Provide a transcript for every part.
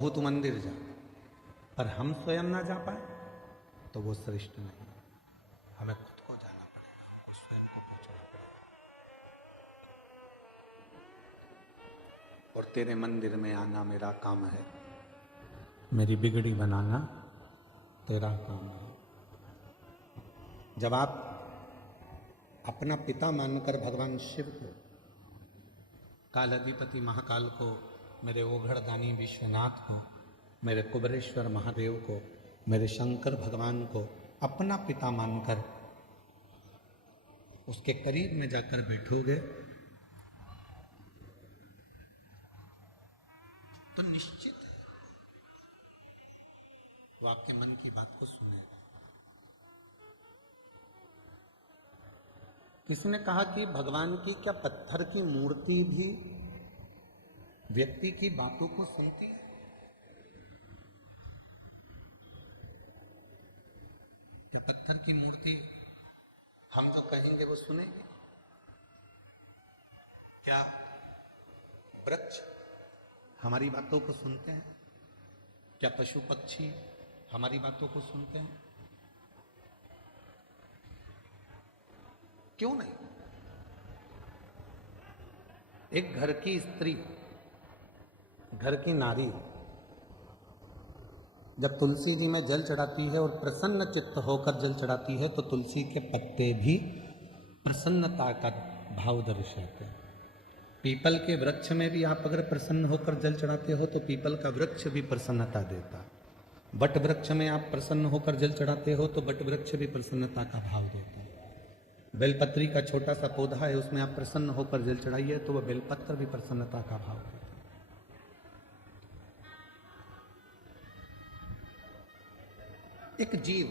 प्रभु तू मंदिर जा, पर हम स्वयं ना जा पाए तो वो श्रेष्ठ नहीं। हमें खुद को जाना पड़ेगा, हमको स्वयं को पहुंचना पड़ेगा। और तेरे मंदिर में आना मेरा काम है, मेरी बिगड़ी बनाना तेरा काम है। जब आप अपना पिता मानकर भगवान शिव को, कालाधिपति महाकाल को, मेरे ओघड़दानी विश्वनाथ को, मेरे कुबरेश्वर महादेव को, मेरे शंकर भगवान को अपना पिता मानकर उसके करीब में जाकर बैठोगे तो निश्चित है वो आपके मन की बात को सुनेगा। किसी ने कहा कि भगवान की क्या पत्थर की मूर्ति भी व्यक्ति की बातों को सुनती है? क्या पत्थर की मूर्ति हम जो कहेंगे वो सुनेगी? क्या वृक्ष हमारी बातों को सुनते हैं? क्या पशु पक्षी हमारी बातों को सुनते हैं? क्यों नहीं? एक घर की स्त्री, घर की नारी जब तुलसी जी में जल चढ़ाती है और प्रसन्न चित्त होकर जल चढ़ाती है तो तुलसी के पत्ते भी प्रसन्नता का भाव दर्शाते हैं। पीपल के वृक्ष में भी आप अगर प्रसन्न होकर जल चढ़ाते हो तो पीपल का वृक्ष भी प्रसन्नता देता। बट वृक्ष में आप प्रसन्न होकर जल चढ़ाते हो तो बट वृक्ष भी प्रसन्नता का भाव देता। बेलपत्री का छोटा सा पौधा है, उसमें आप प्रसन्न होकर जल चढ़ाइए तो वह बेलपत्र भी प्रसन्नता का भाव देता। एक जीव,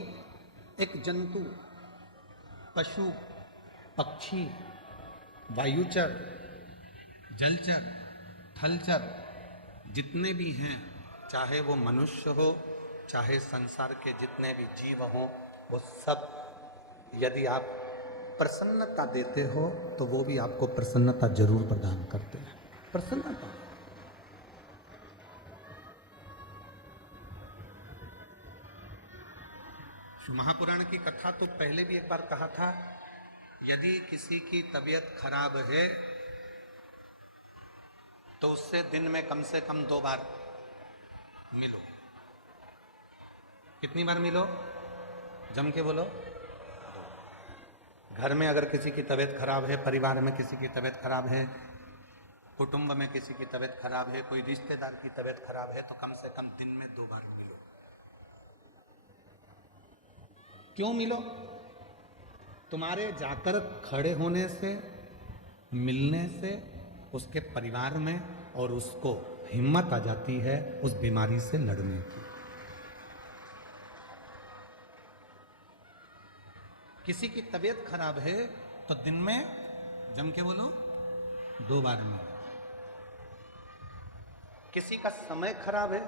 एक जंतु, पशु, पक्षी, वायुचर, जलचर, थलचर जितने भी हैं, चाहे वो मनुष्य हो, चाहे संसार के जितने भी जीव हो, वो सब यदि आप प्रसन्नता देते हो तो वो भी आपको प्रसन्नता जरूर प्रदान करते हैं। प्रसन्नता। महापुराण की कथा तो पहले भी एक बार कहा था, यदि किसी की तबीयत खराब है तो उससे दिन में कम से कम 2 बार मिलो। कितनी बार मिलो? जम के बोलो। घर में अगर किसी की तबीयत खराब है, परिवार में किसी की तबीयत खराब है, कुटुंब में किसी की तबीयत खराब है, कोई रिश्तेदार की तबीयत खराब है, तो कम से कम दिन में 2 बार मिलो। क्यों मिलो? तुम्हारे जाकर खड़े होने से, मिलने से उसके परिवार में और उसको हिम्मत आ जाती है उस बीमारी से लड़ने की। किसी की तबीयत खराब है तो दिन में, जम के बोलो, 2 बार मिलो। किसी का समय खराब है,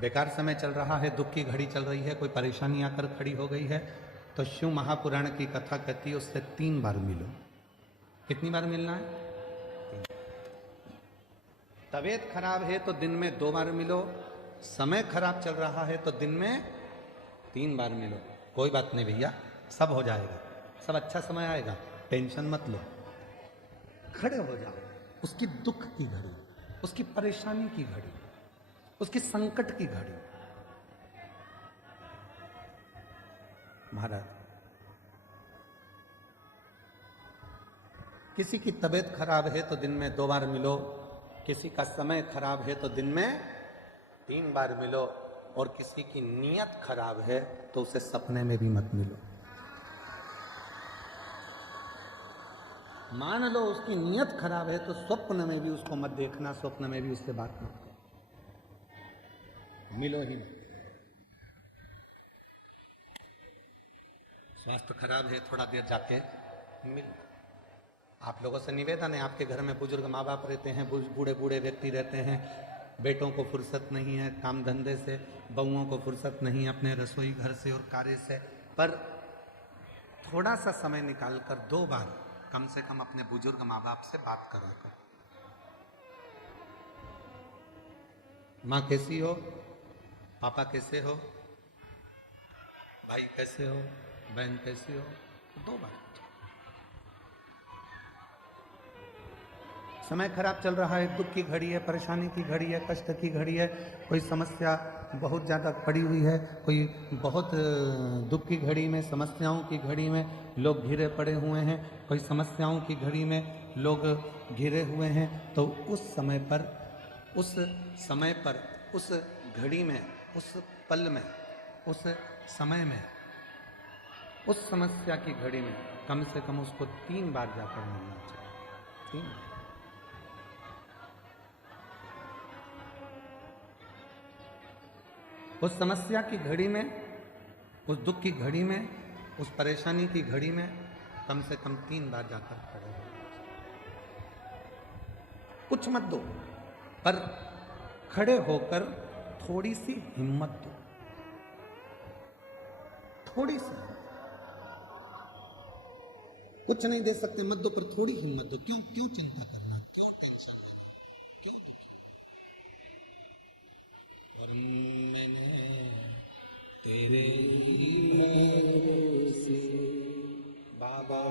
बेकार समय चल रहा है, दुख की घड़ी चल रही है, कोई परेशानी आकर खड़ी हो गई है, तो शिव महापुराण की कथा कहती है उससे 3 बार मिलो। कितनी बार मिलना है? 3। तबीयत खराब है तो दिन में 2 बार मिलो, समय खराब चल रहा है तो दिन में 3 बार मिलो। कोई बात नहीं भैया, सब हो जाएगा, सब अच्छा समय आएगा, टेंशन मत लो। खड़े हो जाओ, उसकी दुख की घड़ी, उसकी परेशानी की घड़ी, उसकी संकट की घड़ी। महाराज, किसी की तबीयत खराब है तो दिन में 2 बार मिलो, किसी का समय खराब है तो दिन में 3 बार मिलो, और किसी की नीयत खराब है तो उसे सपने में भी मत मिलो। मान लो उसकी नीयत खराब है तो स्वप्न में भी उसको मत देखना, स्वप्न में भी उससे बात मत करो, मिलो ही नहीं। स्वास्थ्य खराब है, थोड़ा देर जाके मिलो। आप लोगों से निवेदन है, आपके घर में बुजुर्ग माँ बाप रहते हैं, बूढ़े बूढ़े व्यक्ति रहते हैं, बेटों को फुर्सत नहीं है काम धंधे से, बहुओं को फुर्सत नहीं है अपने रसोई घर से और कार्य से, पर थोड़ा सा समय निकालकर 2 बार कम से कम अपने बुजुर्ग माँ बाप से बात करा कर। माँ कैसी हो, पापा कैसे हो, भाई कैसे हो, बहन कैसी हो, दो बार। समय खराब चल रहा है, दुख की घड़ी है, परेशानी की घड़ी है, कष्ट की घड़ी है, कोई समस्या बहुत ज़्यादा पड़ी हुई है, कोई बहुत दुख की घड़ी में, समस्याओं की घड़ी में लोग घिरे पड़े हुए हैं, कोई समस्याओं की घड़ी में लोग घिरे हुए हैं, तो उस समय पर, उस समय पर, उस घड़ी में, उस पल में, उस समय में, उस समस्या की घड़ी में कम से कम उसको 3 बार जाकर मिलना चाहिए। 3 बार। उस समस्या की घड़ी में, उस दुख की घड़ी में, उस परेशानी की घड़ी में कम से कम 3 बार जाकर खड़े हो। कुछ मत दो, पर खड़े होकर थोड़ी सी हिम्मत दो, थोड़ी सी। कुछ नहीं दे सकते मत दो, पर थोड़ी हिम्मत दो। क्यों क्यों चिंता करना, क्यों टेंशन लेना, क्यों दुखी। और मैंने तेरे भरोसे बाबा,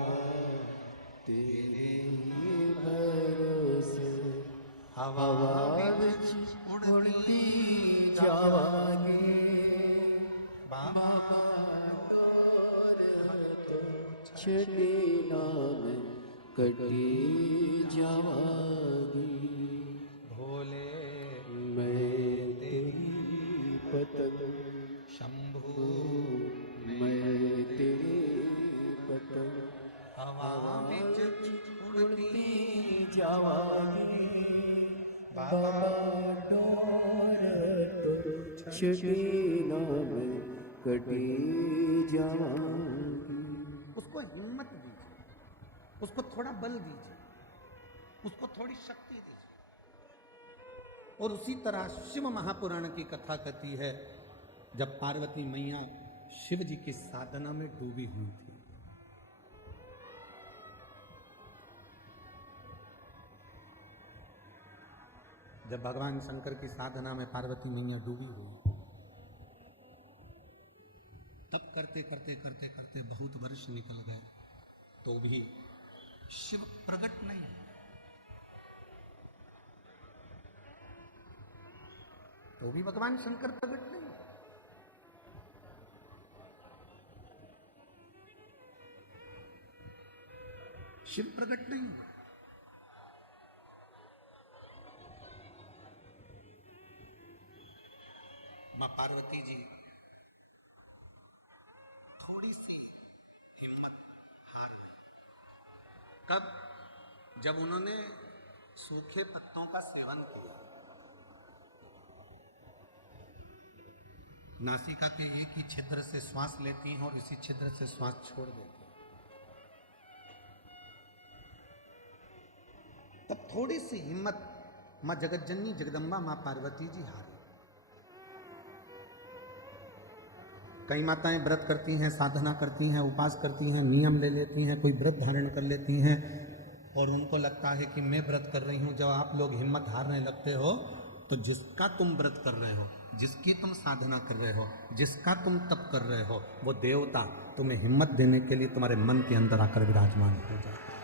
तेरे भरोसे हवा विच उड़ती जावांगे बाबा, छड़े नाम कटी जावागी। भोले मैं तेरी पतंग, शंभू मैं तेरी पतंग, हवा विच उड़ती जावागी बाबा, छड़े नाम कटी जावागी। उसको हिम्मत दीजिए, उसको थोड़ा बल दीजिए, उसको थोड़ी शक्ति दीजिए। और उसी तरह शिव महापुराण की कथा कहती है, जब पार्वती मैया शिव जी की साधना में डूबी हुई थी, जब भगवान शंकर की साधना में पार्वती मैया डूबी हुई, तब करते करते करते करते बहुत वर्ष निकल गए, तो भी शिव प्रकट नहीं हुए, तो भी भगवान शंकर प्रकट नहीं हुए। शिव प्रकट नहीं हुए। मां पार्वती जी थोड़ी सी हिम्मत हार गई। कब? जब उन्होंने सूखे पत्तों का सेवन किया, नासिका के एक ही छिद्र से श्वास लेती हैं और इसी छिद्र से श्वास छोड़ देती हैं, तब थोड़ी सी हिम्मत मां जगतजननी जगदम्बा मां पार्वती जी हारी। कई माताएं व्रत करती हैं, साधना करती हैं, उपास करती हैं, नियम ले लेती हैं, कोई व्रत धारण कर लेती हैं, और उनको लगता है कि मैं व्रत कर रही हूं। जब आप लोग हिम्मत हारने लगते हो, तो जिसका तुम व्रत कर रहे हो, जिसकी तुम साधना कर रहे हो, जिसका तुम तप कर रहे हो, वो देवता तुम्हें हिम्मत देने के लिए तुम्हारे मन के अंदर आकर विराजमान हो जाता है,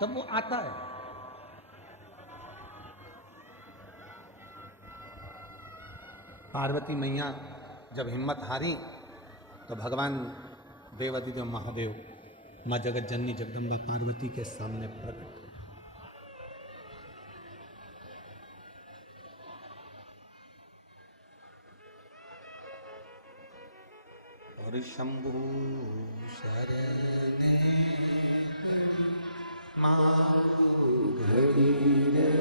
तब वो आता है। पार्वती मैया जब हिम्मत हारी, तो भगवान देवाधिदेव महादेव मां जगत जननी जगदम्बा पार्वती के सामने प्रकट। और शंभु शरणे मारू घड़ी रे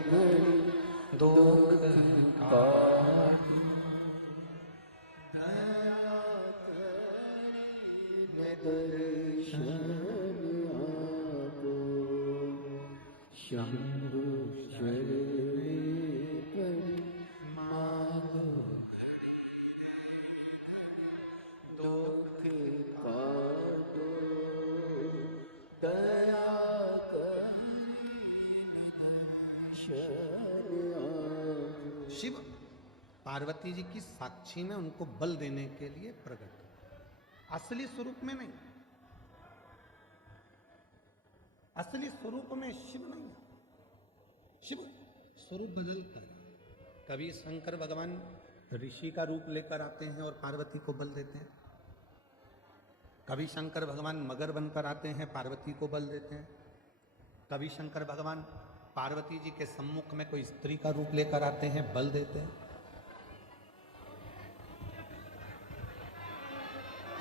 घड़ी दुख का दर्शन आपो, शंभु शरणे घड़ी मांगो, दुख काटो, दया कर आप शिव पार्वती जी की साक्षी में उनको बल देने के लिए प्रकट, असली स्वरूप में नहीं। असली स्वरूप में शिव नहीं है। शिव स्वरूप बदल कर, कभी शंकर भगवान ऋषि का रूप लेकर आते हैं और पार्वती को बल देते हैं, कभी शंकर भगवान मगर बनकर आते हैं, पार्वती को बल देते हैं, कभी शंकर भगवान पार्वती जी के सम्मुख में कोई स्त्री का रूप लेकर आते हैं, बल देते हैं।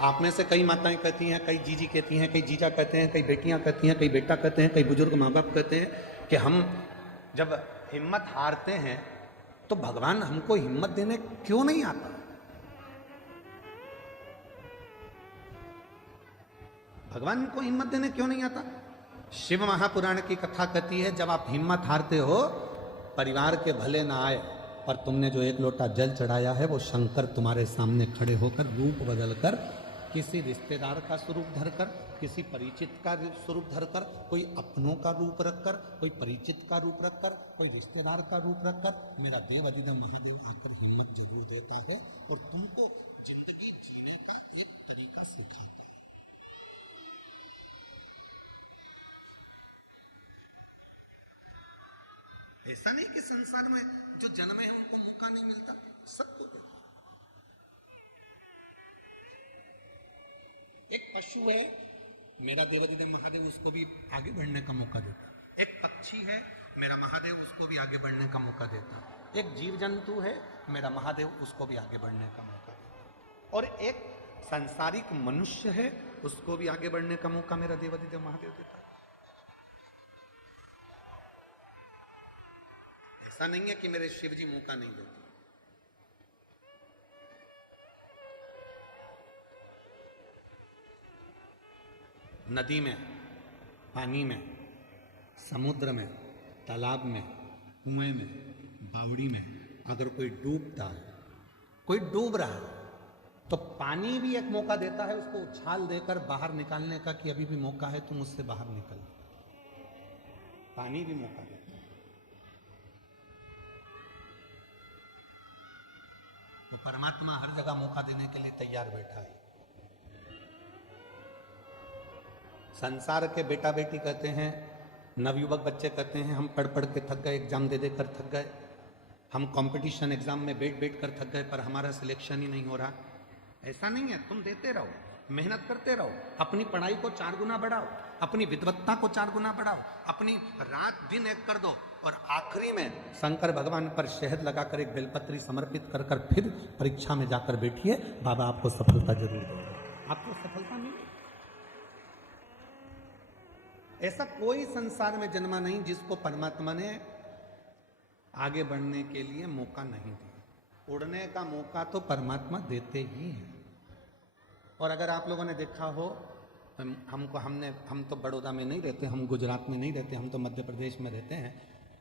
आप में से कई माताएं कहती हैं, कई जीजी कहती हैं, कई जीजा कहते हैं, कई बेटियां कहती हैं, कई बेटा कहते हैं, कई बुजुर्ग माँ बाप कहते हैं कि हम जब हिम्मत हारते हैं तो भगवान हमको हिम्मत देने क्यों नहीं आता। भगवान को हिम्मत देने क्यों नहीं आता। शिव महापुराण की कथा कहती है, जब आप हिम्मत हारते हो, परिवार के भले ना आए, पर तुमने जो एक लोटा जल चढ़ाया है वो शंकर तुम्हारे सामने खड़े होकर रूप बदलकर, किसी रिश्तेदार का स्वरूप धरकर, किसी परिचित का स्वरूप धरकर, कोई अपनों का रूप रखकर, कोई परिचित का रूप रखकर, कोई रिश्तेदार का रूप रखकर, मेरा देव अधिदेव महादेव आकर हिम्मत जरूर देता है और तुमको जिंदगी जीने का एक तरीका सिखाता है। ऐसा नहीं कि संसार में जो जन्मे हैं उनको मौका नहीं मिलता, सबको। एक पशु है, मेरा देवाधिदेव महादेव उसको भी आगे बढ़ने का मौका देता। एक पक्षी है, मेरा महादेव उसको भी आगे बढ़ने का मौका देता। एक जीव जंतु है, मेरा महादेव उसको भी आगे बढ़ने का मौका देता। और एक सांसारिक मनुष्य है, उसको भी आगे बढ़ने का मौका मेरा देवाधिदेव महादेव देता। ऐसा नहीं है कि मेरे शिव जी मौका नहीं देते। नदी में, पानी में, समुद्र में, तालाब में, कुएं में, बावड़ी में अगर कोई डूबता है, कोई डूब रहा है, तो पानी भी एक मौका देता है उसको उछाल देकर बाहर निकालने का कि अभी भी मौका है, तुम उससे बाहर निकल। पानी भी मौका देता है। तो परमात्मा हर जगह मौका देने के लिए तैयार बैठा है। संसार के बेटा बेटी कहते हैं, नवयुवक बच्चे कहते हैं, हम पढ़ पढ़ के थक गए, एग्जाम दे देकर थक गए, हम कंपटीशन एग्जाम में बैठ बैठ कर थक गए, पर हमारा सिलेक्शन ही नहीं हो रहा। ऐसा नहीं है, तुम देते रहो, मेहनत करते रहो, अपनी पढ़ाई को 4 गुना बढ़ाओ, अपनी विद्वत्ता को 4 गुना बढ़ाओ, अपनी रात दिन एक कर दो, और आखिरी में शंकर भगवान पर शहद लगाकर एक बेलपत्री समर्पित कर कर फिर परीक्षा में जाकर बैठिए, बाबा आपको सफलता जरूर देंगे। आपको सफलता मिलेगी। ऐसा कोई संसार में जन्मा नहीं जिसको परमात्मा ने आगे बढ़ने के लिए मौका नहीं दिया। उड़ने का मौका तो परमात्मा देते ही हैं। और अगर आप लोगों ने देखा हो, हम तो बड़ौदा में नहीं रहते, हम गुजरात में नहीं रहते, हम तो मध्य प्रदेश में रहते हैं,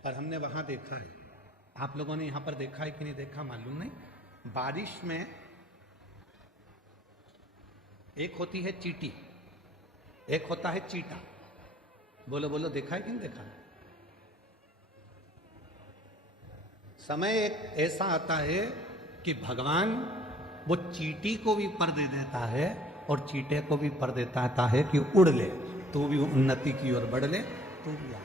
पर हमने वहां देखा है। आप लोगों ने यहां पर देखा है कि नहीं देखा मालूम नहीं। बारिश में एक होती है चींटी, एक होता है चीटा। बोलो बोलो, देखा है कि नहीं देखा? समय एक ऐसा आता है कि भगवान वो चींटी को भी पर दे देता है और चीटे को भी पर देता है कि उड़ ले, तू भी उन्नति की ओर बढ़ ले, तू भी आ।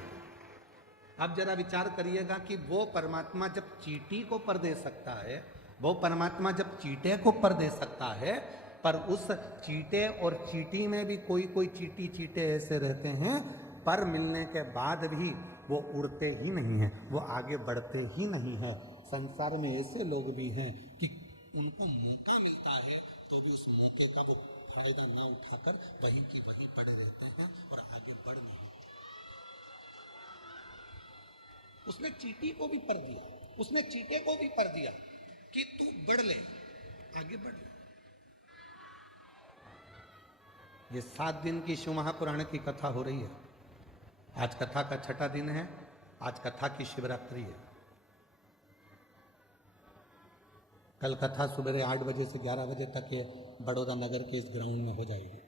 अब जरा विचार करिएगा कि वो परमात्मा जब चींटी को पर दे सकता है, वो परमात्मा जब चीटे को पर दे सकता है, पर उस चीटे और चींटी में भी कोई कोई चींटी चीटे ऐसे रहते हैं, पर मिलने के बाद भी वो उड़ते ही नहीं हैं, वो आगे बढ़ते ही नहीं हैं। संसार में ऐसे लोग भी हैं कि उनको मौका मिलता है तो भी उस मौके का वो फायदा ना उठाकर वहीं के वहीं पड़े रहते हैं और आगे बढ़ नहीं। उसने चींटी को भी पर दिया, उसने चींटे को भी पर दिया कि तू बढ़ ले, आगे बढ़ ले। ये 7 दिन की शिव महापुराण की कथा हो रही है। आज कथा का 6ठा दिन है, आज कथा की शिवरात्रि है। कल कथा सुबह 8 बजे से 11 बजे तक ये बड़ौदा नगर के इस ग्राउंड में हो जाएगी।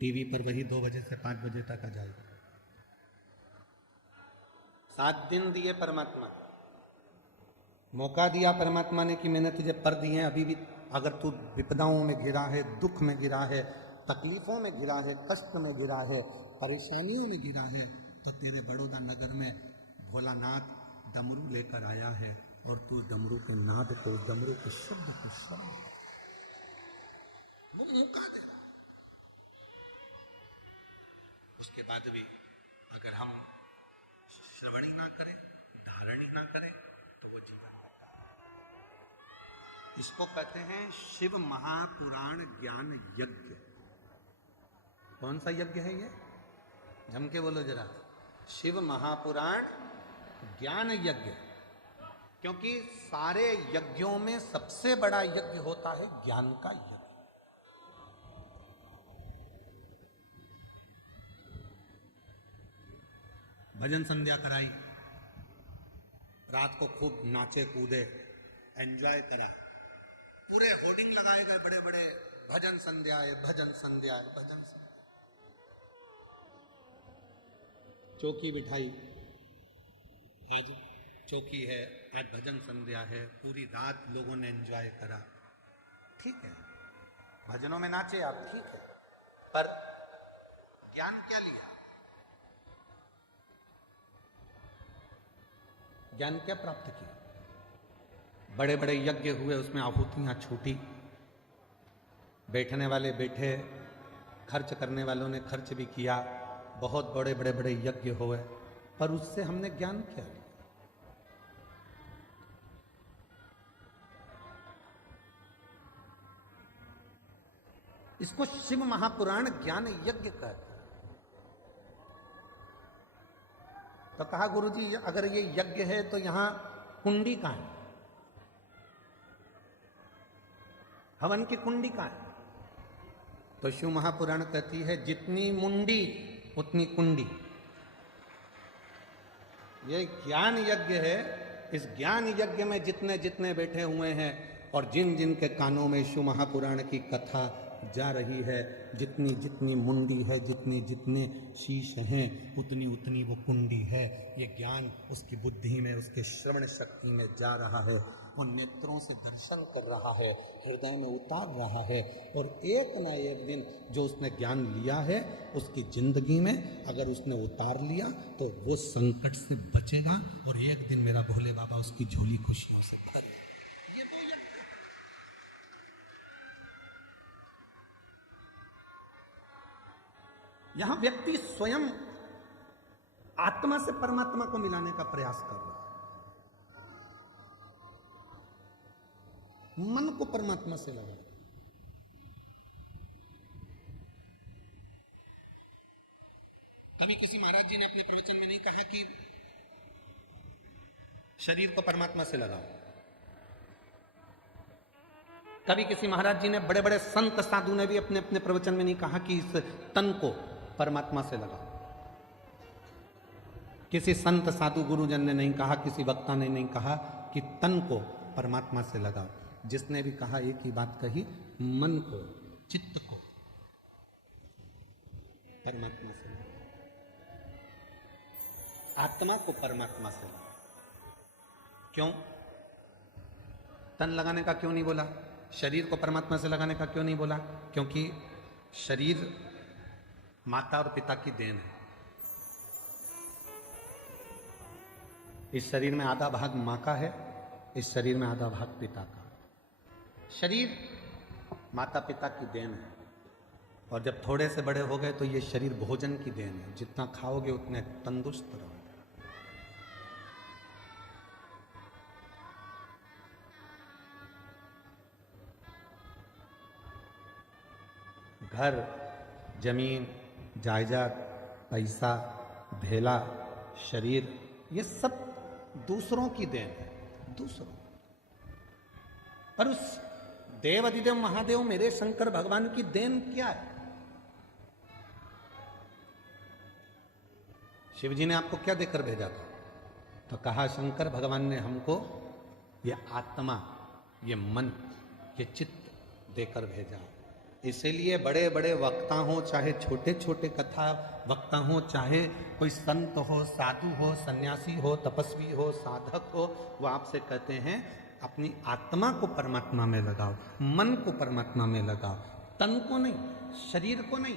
टीवी पर वही 2 बजे से 5 बजे तक आ जाएगी। 7 दिन दिए परमात्मा, मौका दिया परमात्मा ने कि मैंने तुझे पर दिए हैं, अभी भी अगर तू विपदाओं में घिरा है, दुख में घिरा है, तकलीफों में घिरा है, कष्ट में घिरा है, परेशानियों में घिरा है, तो तेरे बड़ौदा नगर में भोलानाथ डमरू लेकर आया है और तू डमरू के नाद को, डमरू के शुद्ध को श्रवण, वो मौका दे रहा। उसके बाद भी अगर हम श्रवण ही ना करें, धारण ही ना करें, तो वो जीवन होता है। इसको कहते हैं शिव महापुराण ज्ञान यज्ञ। कौन सा यज्ञ है ये? जम के बोलो जरा। शिव महापुराण ज्ञान यज्ञ। क्योंकि सारे यज्ञों में सबसे बड़ा यज्ञ होता है ज्ञान का यज्ञ। भजन संध्या कराई, रात को खूब नाचे कूदे, एंजॉय करा, पूरे होर्डिंग लगाए गए बड़े बड़े, भजन संध्या है, भजन संध्या है, भजन संध्या। चौकी बिठाई, आज चौकी है, आज भजन संध्या है, पूरी रात लोगों ने एंजॉय करा, ठीक है, भजनों में नाचे आप, ठीक है, पर ज्ञान क्या लिया? ज्ञान क्या प्राप्त किया? बड़े बड़े यज्ञ हुए, उसमें आहुतियां छूटी, बैठने वाले बैठे, खर्च करने वालों ने खर्च भी किया, बहुत बड़े बड़े बड़े यज्ञ हुए, पर उससे हमने ज्ञान क्या लिया? इसको शिव महापुराण ज्ञान यज्ञ कहते हैं। तो कहा गुरुजी अगर ये यज्ञ है तो यहां कुंडी कहां है? हवन की कुंडी कहां है? तो शिव महापुराण कहती है जितनी मुंडी उतनी कुंडी। ये ज्ञान यज्ञ है, इस ज्ञान यज्ञ में जितने जितने बैठे हुए हैं और जिन जिन के कानों में शिव महापुराण की कथा जा रही है, जितनी जितनी मुंडी है, जितनी जितने शीश हैं, उतनी उतनी वो कुंडी है। ये ज्ञान उसकी बुद्धि में, उसके श्रवण शक्ति में जा रहा है, वो नेत्रों से दर्शन कर रहा है, हृदय में उतार रहा है, और एक न एक दिन जो उसने ज्ञान लिया है उसकी जिंदगी में अगर उसने उतार लिया तो वो संकट से बचेगा, और एक दिन मेरा भोले बाबा उसकी झोली खुशियों से भर देगा। ये तो यज्ञ। यहां व्यक्ति स्वयं आत्मा से परमात्मा को मिलाने का प्रयास कर रहा है, मन को परमात्मा से लगा। कभी किसी महाराज जी ने अपने प्रवचन में नहीं कहा कि शरीर को परमात्मा से लगाओ। कभी किसी महाराज जी ने, बड़े बड़े संत साधु ने भी अपने अपने प्रवचन में नहीं कहा कि इस तन को परमात्मा से लगाओ। किसी संत साधु गुरुजन ने नहीं कहा, किसी वक्ता ने नहीं कहा कि तन को परमात्मा से लगाओ। जिसने भी कहा एक ही बात कही, मन को, चित्त को परमात्मा से लगाओ, आत्मा को परमात्मा से लगाओ। क्यों? तन लगाने का क्यों नहीं बोला? शरीर को परमात्मा से लगाने का क्यों नहीं बोला? क्योंकि शरीर माता और पिता की देन है। इस शरीर में आधा भाग मां का है, इस शरीर में आधा भाग पिता का। शरीर माता पिता की देन है, और जब थोड़े से बड़े हो गए तो ये शरीर भोजन की देन है। जितना खाओगे उतने तंदुरुस्त रहोगे। घर, जमीन, जायदाद, पैसा, धेला, शरीर, ये सब दूसरों की देन है, दूसरों। पर उस देव अधिदेव महादेव मेरे शंकर भगवान की देन क्या है? शिव जी ने आपको क्या देकर भेजा था? तो कहा शंकर भगवान ने हमको ये आत्मा, ये मन, ये चित्त देकर भेजा। इसीलिए बड़े बड़े वक्ता हो, चाहे छोटे छोटे कथा वक्ता हो, चाहे कोई संत हो, साधु हो, सन्यासी हो, तपस्वी हो, साधक हो, वो आपसे कहते हैं अपनी आत्मा को परमात्मा में लगाओ, मन को परमात्मा में लगाओ, तन को नहीं, शरीर को नहीं,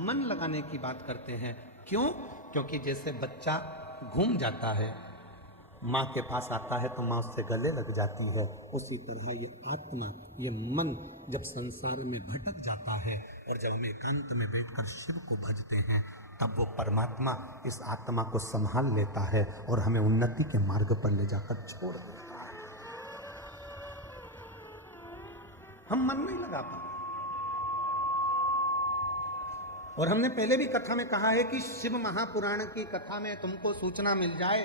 मन लगाने की बात करते हैं। क्यों? क्योंकि जैसे बच्चा घूम जाता है, माँ के पास आता है तो माँ उससे गले लग जाती है, उसी तरह ये आत्मा, ये मन जब संसार में भटक जाता है और जब हम एकांत में बैठकर शिव को भजते हैं, तब वो परमात्मा इस आत्मा को संभाल लेता है और हमें उन्नति के मार्ग पर ले जाकर छोड़ देता है। हम मन नहीं लगा पाते। और हमने पहले भी कथा में कहा है कि शिव महापुराण की कथा में तुमको सूचना मिल जाए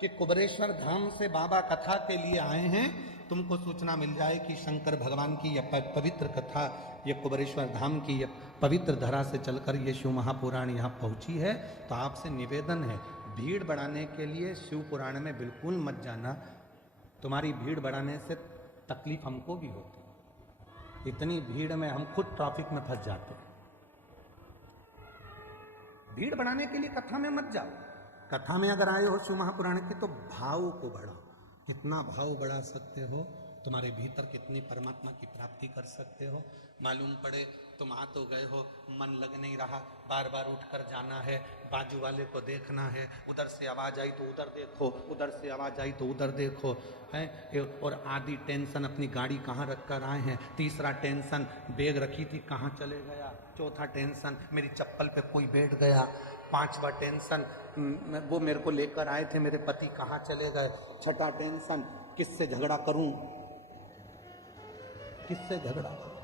कि कुबरेश्वर धाम से बाबा कथा के लिए आए हैं, तुमको सूचना मिल जाए कि शंकर भगवान की यह पवित्र कथा, ये कुबरेश्वर धाम की यह पवित्र धरा से चलकर ये शिव महापुराण यहाँ पहुंची है, तो आपसे निवेदन है, भीड़ बढ़ाने के लिए शिव पुराण में बिल्कुल मत जाना। तुम्हारी भीड़ बढ़ाने से तकलीफ हमको भी होती, इतनी भीड़ में हम खुद ट्रैफिक में फंस जाते हैं। भीड़ बढ़ाने के लिए कथा में मत जाओ। कथा में अगर आए हो शिव महापुराण की तो भाव को बढ़ाओ। कितना भाव बढ़ा सकते हो, तुम्हारे भीतर कितनी परमात्मा की प्राप्ति कर सकते हो। मालूम पड़े तुम आ तो गए हो, मन लग नहीं रहा, बार बार उठकर जाना है, बाजू वाले को देखना है, उधर से आवाज आई तो उधर देखो, उधर से आवाज आई तो उधर देखो, है। और आधी टेंशन अपनी गाड़ी कहाँ रख कर आए हैं, तीसरा टेंशन बैग रखी थी कहाँ चले गया, चौथा टेंशन मेरी चप्पल पे कोई बैठ गया, पांचवा टेंशन वो मेरे को लेकर आए थे मेरे पति कहाँ चले गए, छठा टेंशन किससे झगड़ा करूं, किससे झगड़ा करूं।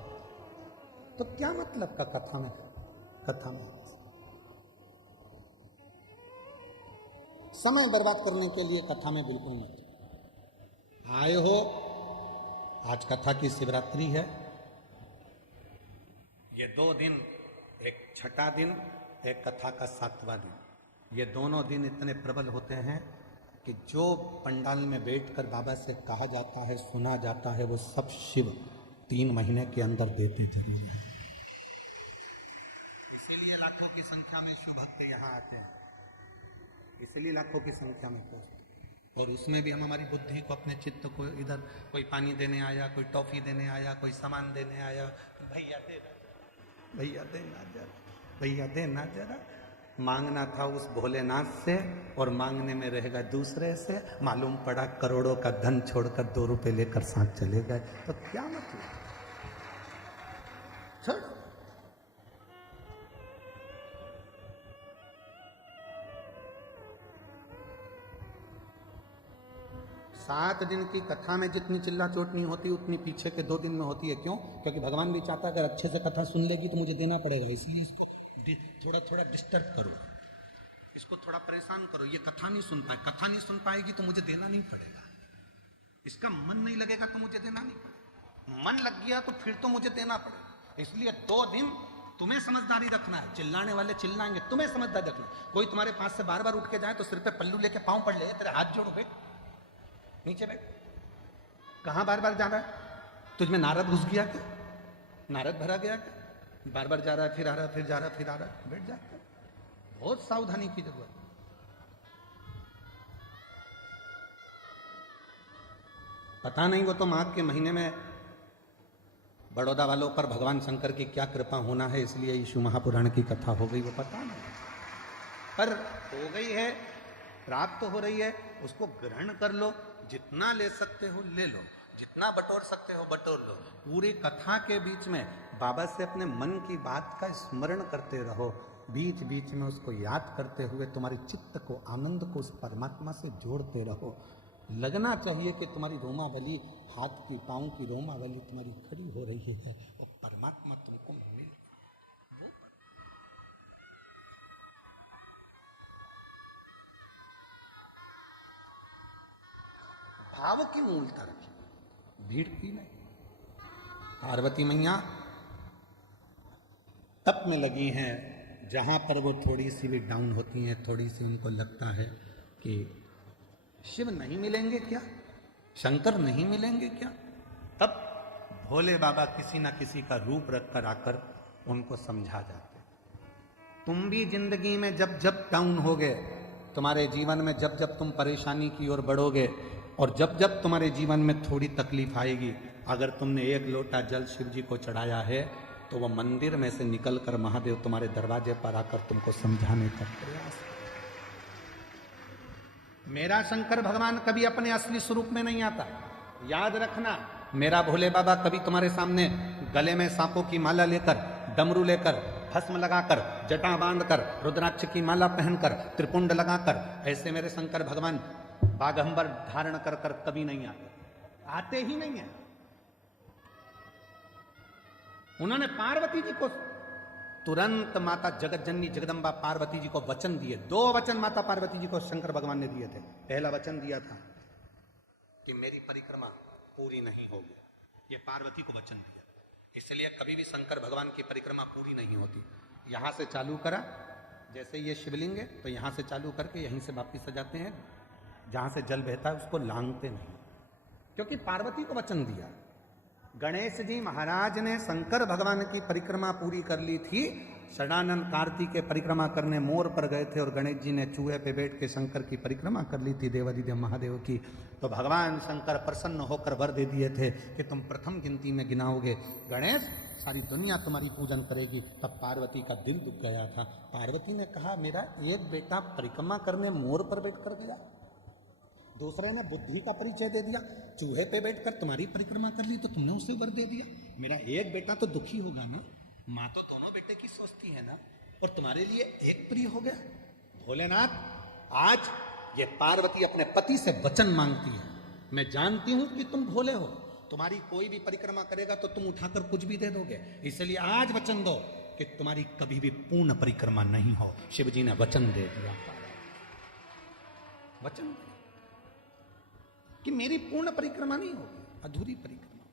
तो क्या मतलब का कथा में समय बर्बाद करने के लिए कथा में बिल्कुल मत आए हो। आज कथा की शिवरात्रि है, ये 2 दिन, एक छठा दिन, एक कथा का 7वां दिन, ये दोनों दिन इतने प्रबल होते हैं कि जो पंडाल में बैठकर बाबा से कहा जाता है, सुना जाता है, वो सब शिव 3 महीने के अंदर देते चले जाते हैं। इसीलिए लाखों की संख्या में शिव भक्त यहाँ आते हैं, इसलिए लाखों की संख्या में पहुंचते। और उसमें भी हम हमारी बुद्धि को, अपने चित्त को, इधर कोई पानी देने आया, कोई टॉफी देने आया, कोई सामान देने आया, भैया दे, भैया देना जरा, भैया देना जरा, मांगना था उस भोलेनाथ से और मांगने में रहेगा दूसरे से। मालूम पड़ा करोड़ों का धन छोड़कर 2 रुपए लेकर साथ चले गए, तो क्या मतलब। छोड़ो। सात दिन की कथा में जितनी चिल्ला चोट नहीं होती उतनी पीछे के 2 दिन में होती है। क्यों? क्योंकि भगवान भी चाहता है अगर अच्छे से कथा सुन लेगी तो मुझे देना पड़ेगा, इसलिए इसको थोड़ा थोड़ा डिस्टर्ब करो, इसको थोड़ा परेशान करो। ये कथा नहीं सुन पाए, कथा नहीं सुन पाएगी तो मुझे देना नहीं पड़ेगा, इसका मन नहीं लगेगा तो मुझे देना नहीं पड़ेगा, मन लग गया तो फिर तो मुझे देना पड़ेगा। इसलिए 2 दिन तुम्हें समझदारी रखना है। चिल्लाने वाले चिल्लाएंगे, तुम्हें समझदारी रखना। कोई तुम्हारे पास से बार बार उठ के जाए तो सिर पे पल्लू लेके पांव पड़ ले, तेरे हाथ जोड़ो, बैठ नीचे बैठ, कहां बार बार जा रहा है, तुझमें नारद घुस गया क्या, नारद भरा गया क्या, बार बार जा रहा है, फिर आ रहा है, फिर जा रहा है, फिर आ रहा है, बैठ जा। बहुत सावधानी की जरूरत। पता नहीं वो तो माघ के महीने में बड़ौदा वालों पर भगवान शंकर की क्या कृपा होना है, इसलिए यीशु महापुराण की कथा हो गई, वो पता नहीं, पर हो गई है, प्राप्त हो रही है, उसको ग्रहण कर लो। जितना ले सकते हो ले लो, जितना बटोर सकते हो बटोर लो। पूरी कथा के बीच में बाबा से अपने मन की बात का स्मरण करते रहो, बीच बीच में उसको याद करते हुए तुम्हारी चित्त को, आनंद को उस परमात्मा से जोड़ते रहो। लगना चाहिए कि तुम्हारी रोमावली, हाथ की पाँव की रोमावली तुम्हारी खड़ी हो रही है और परमात्मा तुमको मिल। भाव की मूलता रखी, भीड़ की नहीं। पार्वती मैया तप में लगी हैं, जहां पर वो थोड़ी सी भी डाउन होती हैं, थोड़ी सी उनको लगता है कि शिव नहीं मिलेंगे क्या, शंकर नहीं मिलेंगे क्या, तब भोले बाबा किसी ना किसी का रूप रखकर आकर उनको समझा जाते। तुम भी जिंदगी में जब जब डाउन होगे, तुम्हारे जीवन में जब जब तुम परेशानी की ओर बढ़ोगे और जब जब तुम्हारे जीवन में थोड़ी तकलीफ आएगी, अगर तुमने एक लोटा जल शिव जी को चढ़ाया है तो वह मंदिर में से निकलकर महादेव तुम्हारे दरवाजे पर आकर तुमको समझाने का प्रयास। मेरा शंकर भगवान कभी अपने असली स्वरूप में नहीं आता, याद रखना। मेरा भोले बाबा कभी तुम्हारे सामने गले में सांपों की माला लेकर, डमरू लेकर, भस्म लगाकर, जटा बांधकर, रुद्राक्ष की माला पहनकर, त्रिपुंड लगाकर, ऐसे मेरे शंकर भगवान बागंबर धारण कर कर कभी नहीं आते ही नहीं है। उन्होंने पार्वती जी को तुरंत माता जगत जननी जगदम्बा पार्वती जी को वचन दिए। 2 वचन माता पार्वती जी को शंकर भगवान ने दिए थे। पहला वचन दिया था कि मेरी परिक्रमा पूरी नहीं होगी, ये पार्वती को वचन दिया। इसलिए कभी भी शंकर भगवान की परिक्रमा पूरी नहीं होती। यहां से चालू करा, जैसे ये शिवलिंग है तो यहां से चालू करके यहीं से वापिस सजाते हैं, जहां से जल बहता है उसको लांघते नहीं, क्योंकि पार्वती को वचन दिया। गणेश जी महाराज ने शंकर भगवान की परिक्रमा पूरी कर ली थी। षडानंद कार्तिक के परिक्रमा करने मोर पर गए थे और गणेश जी ने चूहे पे बैठ के शंकर की परिक्रमा कर ली थी, देवादिदेव महादेव की। तो भगवान शंकर प्रसन्न होकर वर दे दिए थे कि तुम प्रथम गिनती में गिनाओगे गणेश, सारी दुनिया तुम्हारी पूजन करेगी। तब पार्वती का दिल दुख गया था। पार्वती ने कहा मेरा एक बेटा परिक्रमा करने मोर पर बैठ कर गया, दूसरे ने बुद्धि का परिचय दे दिया, चूहे पे बैठकर तुम्हारी परिक्रमा कर ली तो तुमने उसे वर दे दिया। मेरा एक बेटा तो दुखी होगा ना, माँ तो दोनों बेटे की सोचती है ना, और तुम्हारे लिए एक प्रिय हो गया। भोलेनाथ, आज ये पार्वती अपने पति से वचन मांगती है। मैं जानती हूं कि तुम भोले हो, तुम्हारी कोई भी परिक्रमा करेगा तो तुम उठाकर कुछ भी दे दोगे, इसलिए आज वचन दो कि तुम्हारी कभी भी पूर्ण परिक्रमा नहीं हो। शिव जी ने वचन दे दिया, वचन कि मेरी पूर्ण परिक्रमा नहीं होगी, अधूरी परिक्रमा,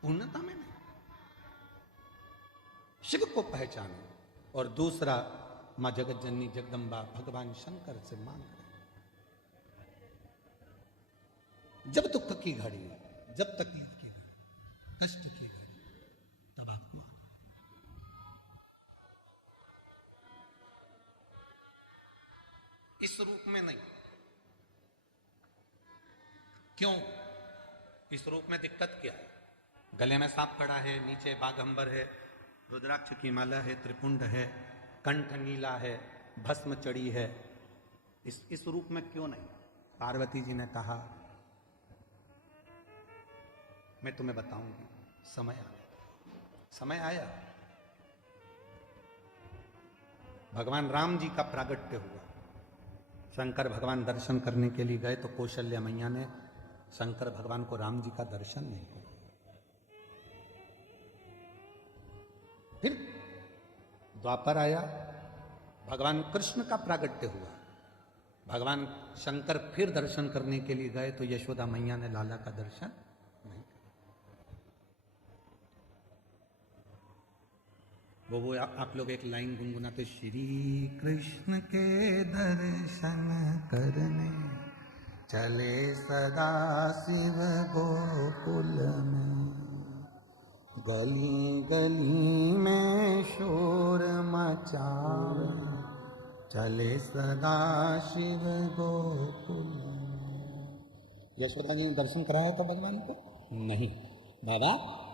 पूर्णता में नहीं। शिव को पहचानो। और दूसरा, मां जगत जननी जगदम्बा भगवान शंकर से मांग रहे। जब दुख की घड़ी, जब तकलीफ की घड़ी, कष्ट की घड़ी, तब आप मांगो। इस रूप में नहीं। क्यों? इस रूप में दिक्कत क्या है? गले में सांप पड़ा है, नीचे बाघंबर है, रुद्राक्ष की माला है, त्रिपुंड है, कंठ नीला है, भस्म चढ़ी है। इस रूप में क्यों नहीं? पार्वती जी ने कहा मैं तुम्हें बताऊंगी, समय आया। समय आया। भगवान राम जी का प्रागट्य हुआ। शंकर भगवान दर्शन करने के लिए गए तो कौशल्या मैया ने शंकर भगवान को राम जी का दर्शन नहीं किया। फिर द्वापर आया, भगवान कृष्ण का प्रागट्य हुआ। भगवान शंकर फिर दर्शन करने के लिए गए तो यशोदा मैया ने लाला का दर्शन नहीं किया। वो आप लोग एक लाइन गुनगुनाते, श्री कृष्ण के दर्शन करने चले सदा शिव गोकुल में, गली गली में शोर मचाए चले सदा शिव गोकुल में। यशोदा जी ने दर्शन कराया था भगवान को? नहीं। बाबा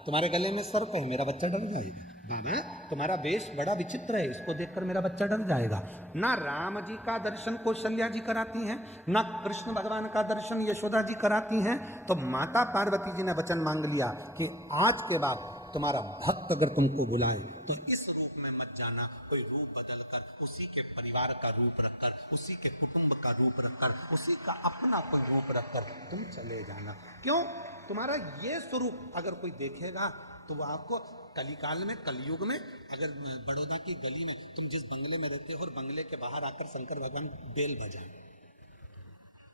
तुम्हारे गले में सर्प है, मेरा बच्चा डर जाएगा। बाबा तुम्हारा वेश बड़ा विचित्र है, इसको देखकर मेरा बच्चा डर जाएगा। ना राम जी का दर्शन कौशल्या जी कराती हैं, ना कृष्ण भगवान का दर्शन यशोदा जी कराती हैं। तो माता पार्वती जी ने वचन मांग लिया कि आज के बाद तुम्हारा भक्त अगर तुमको बुलाए तो इस रूप में मत जाना, कोई रूप बदलकर, उसी के परिवार का रूप रखकर, उसी के कुटुंब का रूप रखकर, उसी का अपनापन रूप रखकर तुम चले जाना। क्यों? तुम्हारा ये स्वरूप अगर कोई देखेगा तो वो आपको कलिकाल में, कलयुग में, अगर बड़ौदा की गली में तुम जिस बंगले में रहते हो और बंगले के बाहर आकर शंकर भगवान बेल बजाए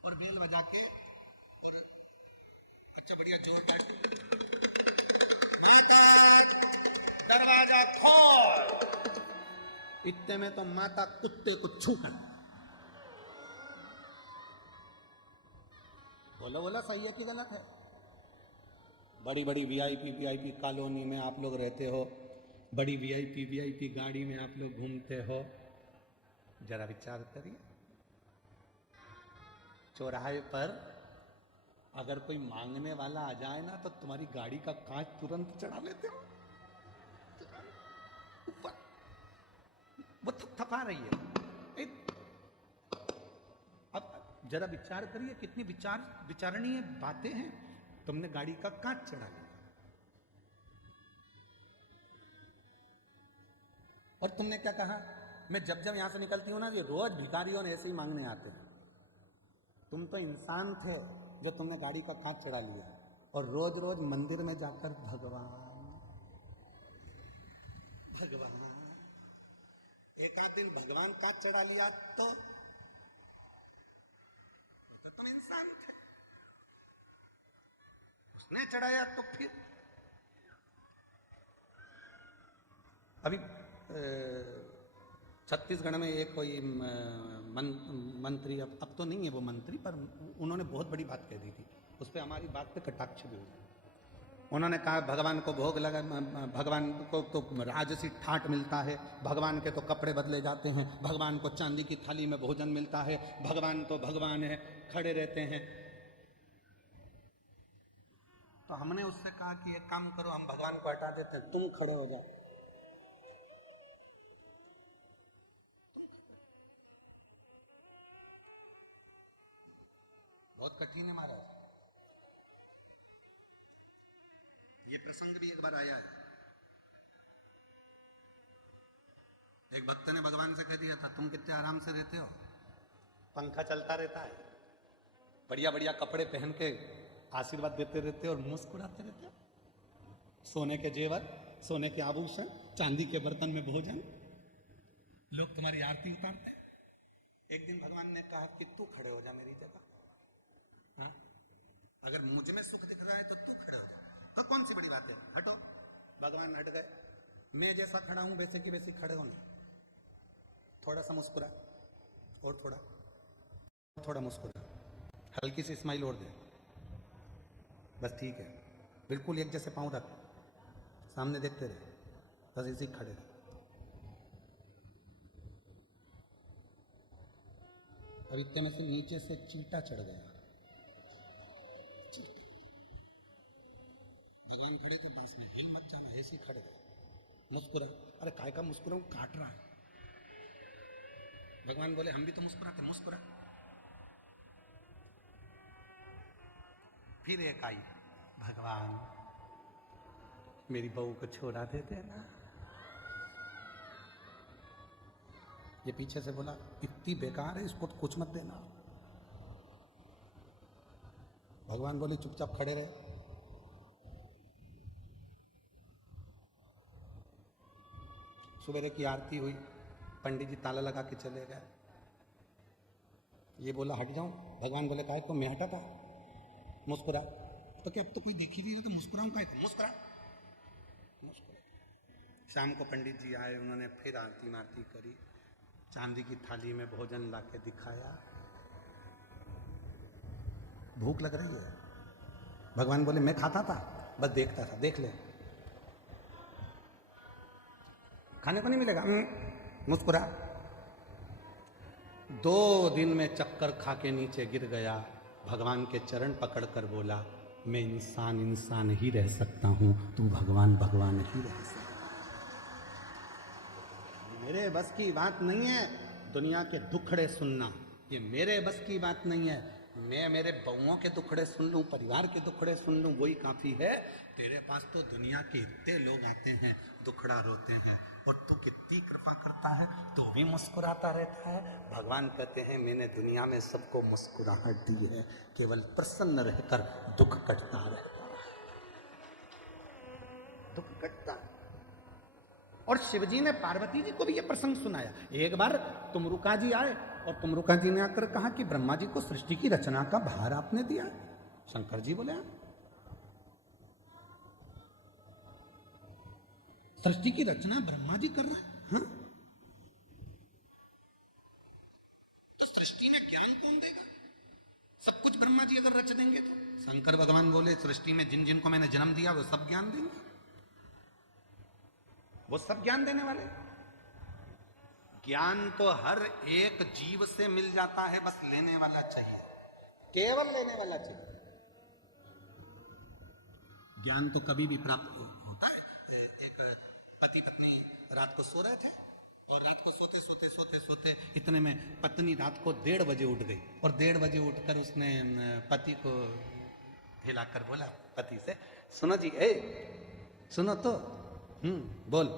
और बेल बजा के और अच्छा बढ़िया जोर दरवाजा खोल, इतने में तो माता कुत्ते को छू कर बोला सही है कि गलत है? बड़ी बड़ी वीआईपी कॉलोनी में आप लोग रहते हो, बड़ी वीआईपी गाड़ी में आप लोग घूमते हो, जरा विचार करिए, चौराहे पर अगर कोई मांगने वाला आ जाए ना तो तुम्हारी गाड़ी का कांच तुरंत चढ़ा लेते हो ऊपर, वो थपथपा रही है। अब जरा विचार करिए कितनी विचारणीय बातें हैं। तुमने गाड़ी का कांच चढ़ा लिया और तुमने क्या कहा, मैं जब जब यहां से निकलती हूं ना ये रोज भिखारियों ने ऐसे ही मांगने आते हैं। तुम तो इंसान थे जो तुमने गाड़ी का कांच चढ़ा लिया और रोज रोज मंदिर में जाकर भगवान भगवान, एक आध दिन भगवान कांच चढ़ा लिया तो तुम इंसान थे, उसने चढ़ाया तो फिर। अभी छत्तीसगढ़ में एक कोई मंत्री, अब तो नहीं है वो मंत्री, पर उन्होंने बहुत बड़ी बात कह दी थी, उस पर हमारी बात पे कटाक्ष भी हुआ। उन्होंने कहा भगवान को भोग लगा, भगवान को तो राजसी ठाट मिलता है, भगवान के तो कपड़े बदले जाते हैं, भगवान को चांदी की थाली में भोजन मिलता है, भगवान तो भगवान है, खड़े रहते हैं। तो हमने उससे कहा कि एक काम करो, हम भगवान को हटा देते हैं, तुम खड़े हो जाओ। बहुत कठिन है महाराज। ये प्रसंग भी एक बार आया है। एक भक्त ने भगवान से कह दिया था, तुम कितने आराम से रहते हो, पंखा चलता रहता है, बढ़िया बढ़िया कपड़े पहन के आशीर्वाद देते रहते हो और मुस्कुराते रहते हो, सोने के जेवर, सोने के आभूषण, चांदी के बर्तन में भोजन, लोग तुम्हारी आरती उतारते। एक दिन भगवान ने कहा कि तू खड़े हो जा मेरी जगह, अगर मुझ में सुख दिख रहा है तो तू खड़ा हो जा। हाँ, कौन सी बड़ी बात है, हटो। भगवान हट गए। मैं जैसा खड़ा हूं वैसे की वैसी खड़े हो ना, थोड़ा सा मुस्कुरा और थोड़ा मुस्कुरा, हल्की सी स्माइल और दे, बस ठीक है, बिल्कुल एक जैसे पांव रख, सामने देखते रहे, बस इसी खड़े रहे। अब इतने में से नीचे से एक चींटा चढ़ गया। भगवान खड़े थे पास में, हिल मत जाना, ऐसे ही खड़े रहे, मुस्कुरा। अरे काय का मुस्कुराऊं, काट रहा है। भगवान बोले हम भी तो मुस्कुराते, मुस्कुरा। फिर एक आई, भगवान मेरी बहू को छोड़ा दे देना। ये पीछे से बोला इतनी बेकार है, इसको तो कुछ मत देना। भगवान बोले चुपचाप खड़े रहे। सुबह की आरती हुई, पंडित जी ताला लगा के चले गए। ये बोला हट जाऊं, भगवान बोले काहे को, मैं हटा था, मुस्कुरा। तो क्या अब तो कोई देख ही नहीं रहा, तो मुस्कुराऊं काहे को, मुस्कुरा। शाम को पंडित जी आए, उन्होंने फिर आरती मारती करी, चांदी की थाली में भोजन ला के दिखाया। भूख लग रही है, भगवान बोले मैं खाता था, बस देखता था, देख ले, खाने को नहीं मिलेगा, मुस्कुरा। 2 दिन में चक्कर खा के नीचे गिर गया, भगवान के चरण पकड़कर बोला मैं इंसान ही रह सकता हूं, तू भगवान ही रह सकता। मेरे बस की बात नहीं है दुनिया के दुखड़े सुनना, ये मेरे बस की बात नहीं है। मैं मेरे बहुओं के दुखड़े सुन लूं, परिवार के दुखड़े सुन लूं, वही काफी है। तेरे पास तो दुनिया के इतने लोग आते हैं, दुखड़ा रोते हैं, और तू कितनी कृपा करता है, तो भी मुस्कुराता रहता है। भगवान कहते हैं मैंने दुनिया में सबको मुस्कुराहट दी है, केवल प्रसन्न रहकर दुख कटता रहता है, दुख कटता है। और शिवजी ने पार्वती जी को भी यह प्रसंग सुनाया। एक बार तुमरुका जी आए और तुमरुका जी ने आकर कहा कि ब्रह्मा जी को सृष्टि की रचना का भार आपने दिया। शंकर जी बोले सृष्टि की रचना ब्रह्मा जी कर रहे हैं, हाँ? तो सृष्टि में ज्ञान कौन देगा? सब कुछ ब्रह्मा जी अगर रच देंगे तो शंकर भगवान बोले सृष्टि में जिन जिनको मैंने जन्म दिया वो सब ज्ञान देंगे, वो सब ज्ञान देने वाले। ज्ञान तो हर एक जीव से मिल जाता है, बस लेने वाला चाहिए, केवल लेने वाला चाहिए। ज्ञान तो कभी भी प्राप्त होता है। एक पति पत्नी रात को सो रहे थे और रात को सोते सोते सोते सोते इतने में पत्नी रात को 1:30 बजे उठ गई और 1:30 बजे उठकर उसने पति को हिलाकर बोला पति से, सुनो जी, सुनो तो, बोल,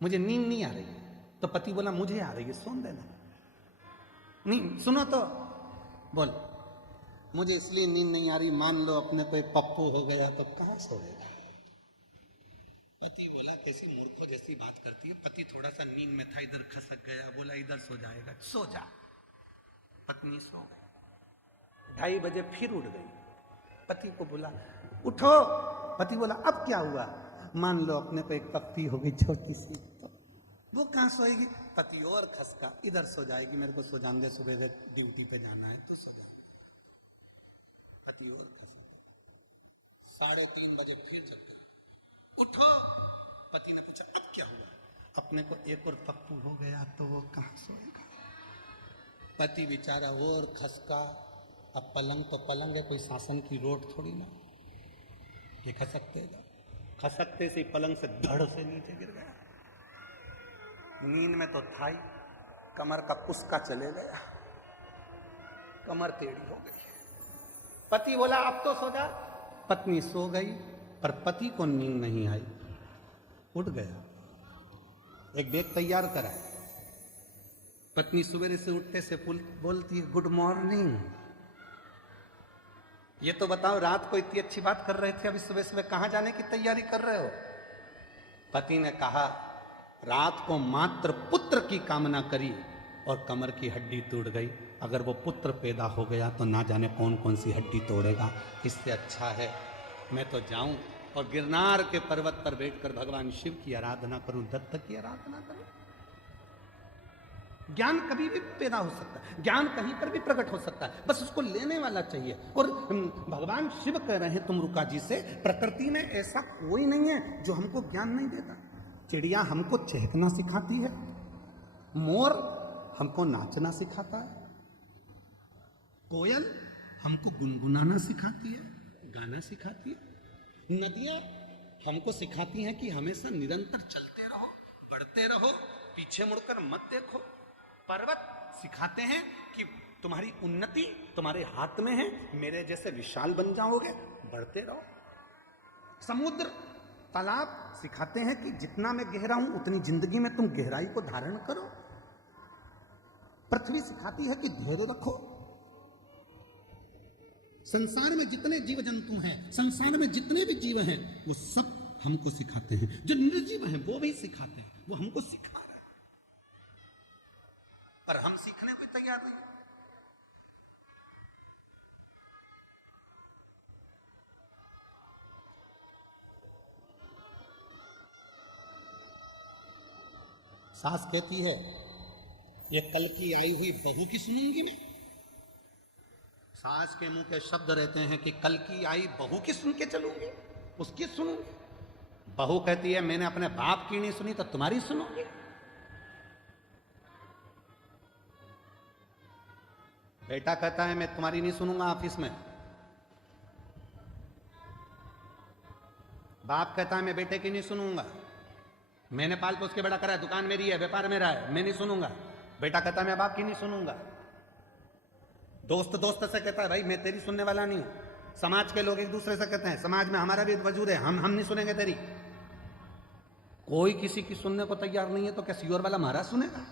मुझे नींद नहीं आ रही है। तो पति बोला मुझे आ रही है, सोन देना। नहीं, सुनो तो, बोल, मुझे इसलिए नींद नहीं आ रही, मान लो अपने को एक पप्पू हो गया तो कहां सोएगा। पति बोला कैसी मूर्खों जैसी बात करती है। पति थोड़ा सा नींद में था, इधर खसक गया, बोला इधर सो जाएगा, सो जा। पत्नी सो गई। 2:30 बजे फिर उठ गई, पति को बोला उठो। पति बोला अब क्या हुआ, मान लो अपने को एक पप्पी हो गई छोटी सी, तो वो कहां सोएगी। पति और खसका, इधर सो जाएगी, मेरे को सो जान दे, सुबह ड्यूटी पे जाना है तो सो जा। पति और खसका, 3:30 बजे फिर जग गई, उठो। पति ने पूछा अब क्या हुआ, अपने को एक और पप्पू हो गया तो वो कहां सोएगा। पति बेचारा और खसका। अब पलंग तो पलंग है, कोई शासन की रोड थोड़ी ना ये खसकतेगा। खसकते से पलंग से धड़ से नीचे गिर गया। नींद में तो था ही, कमर का कुस्का चले गया, कमर टेढ़ी हो गई। पति बोला अब तो सो जा। पत्नी सो गई, पर पति को नींद नहीं आई, उठ गया। एक बैग तैयार करा। पत्नी सवेरे से उठते से बोलती है गुड मॉर्निंग। ये तो बताओ, रात को इतनी अच्छी बात कर रहे थे, अभी सुबह सुबह कहां जाने की तैयारी कर रहे हो। पति ने कहा रात को मात्र पुत्र की कामना करी और कमर की हड्डी टूट गई। अगर वो पुत्र पैदा हो गया तो ना जाने कौन कौन सी हड्डी तोड़ेगा। इससे अच्छा है मैं तो जाऊं और गिरनार के पर्वत पर बैठकर भगवान शिव की आराधना करूं, दत्त की आराधना करूं। ज्ञान कभी भी पैदा हो सकता है, ज्ञान कहीं पर भी प्रकट हो सकता है, बस उसको लेने वाला चाहिए। और भगवान शिव कह रहे हैं तुमरुका जी से, प्रकृति में ऐसा कोई नहीं है जो हमको ज्ञान नहीं देता। चिड़िया हमको चहकना सिखाती है, मोर हमको नाचना सिखाता है, कोयल हमको गुनगुनाना सिखाती है, गाना सिखाती है, नदियां हमको सिखाती हैं कि हमेशा निरंतर चलते रहो, बढ़ते रहो, पीछे मुड़कर मत देखो। पर्वत सिखाते हैं कि तुम्हारी उन्नति तुम्हारे हाथ में है, मेरे जैसे विशाल बन जाओगे, बढ़ते रहो। समुद्र तालाब सिखाते हैं कि जितना मैं गहरा हूं उतनी जिंदगी में तुम गहराई को धारण करो। पृथ्वी सिखाती है कि धैर्य रखो। संसार में जितने जीव जंतु हैं, संसार में जितने भी जीव हैं, वो सब हमको सिखाते हैं। जो निर्जीव हैं वो भी सिखाते हैं, वो हमको सिखा रहे हैं, पर हम सीखने को तैयार नहीं। सास कहती है ये कल की आई हुई बहू की सुनूंगी मैं। सास के मुंह के शब्द रहते हैं कि कल की आई बहू की सुन के चलूंगी, उसकी सुनूंगी। बहू कहती है मैंने अपने बाप की नहीं सुनी तो तुम्हारी सुनूंगी। बेटा कहता है मैं तुम्हारी नहीं सुनूंगा ऑफिस में। बाप कहता है मैं बेटे की नहीं सुनूंगा, मैंने पाल पोस के बड़ा करा है, दुकान मेरी है, व्यापार मेरा है, मैं नहीं सुनूंगा। बेटा कहता है मैं बाप की नहीं सुनूंगा। दोस्त दोस्त से कहता है भाई मैं तेरी सुनने वाला नहीं हूं। समाज के लोग एक दूसरे से कहते हैं समाज में हमारा भी वजूद है, हम नहीं सुनेंगे तेरी। कोई किसी की सुनने को तैयार नहीं है तो क्या सियोर वाला महाराज सुनेगा?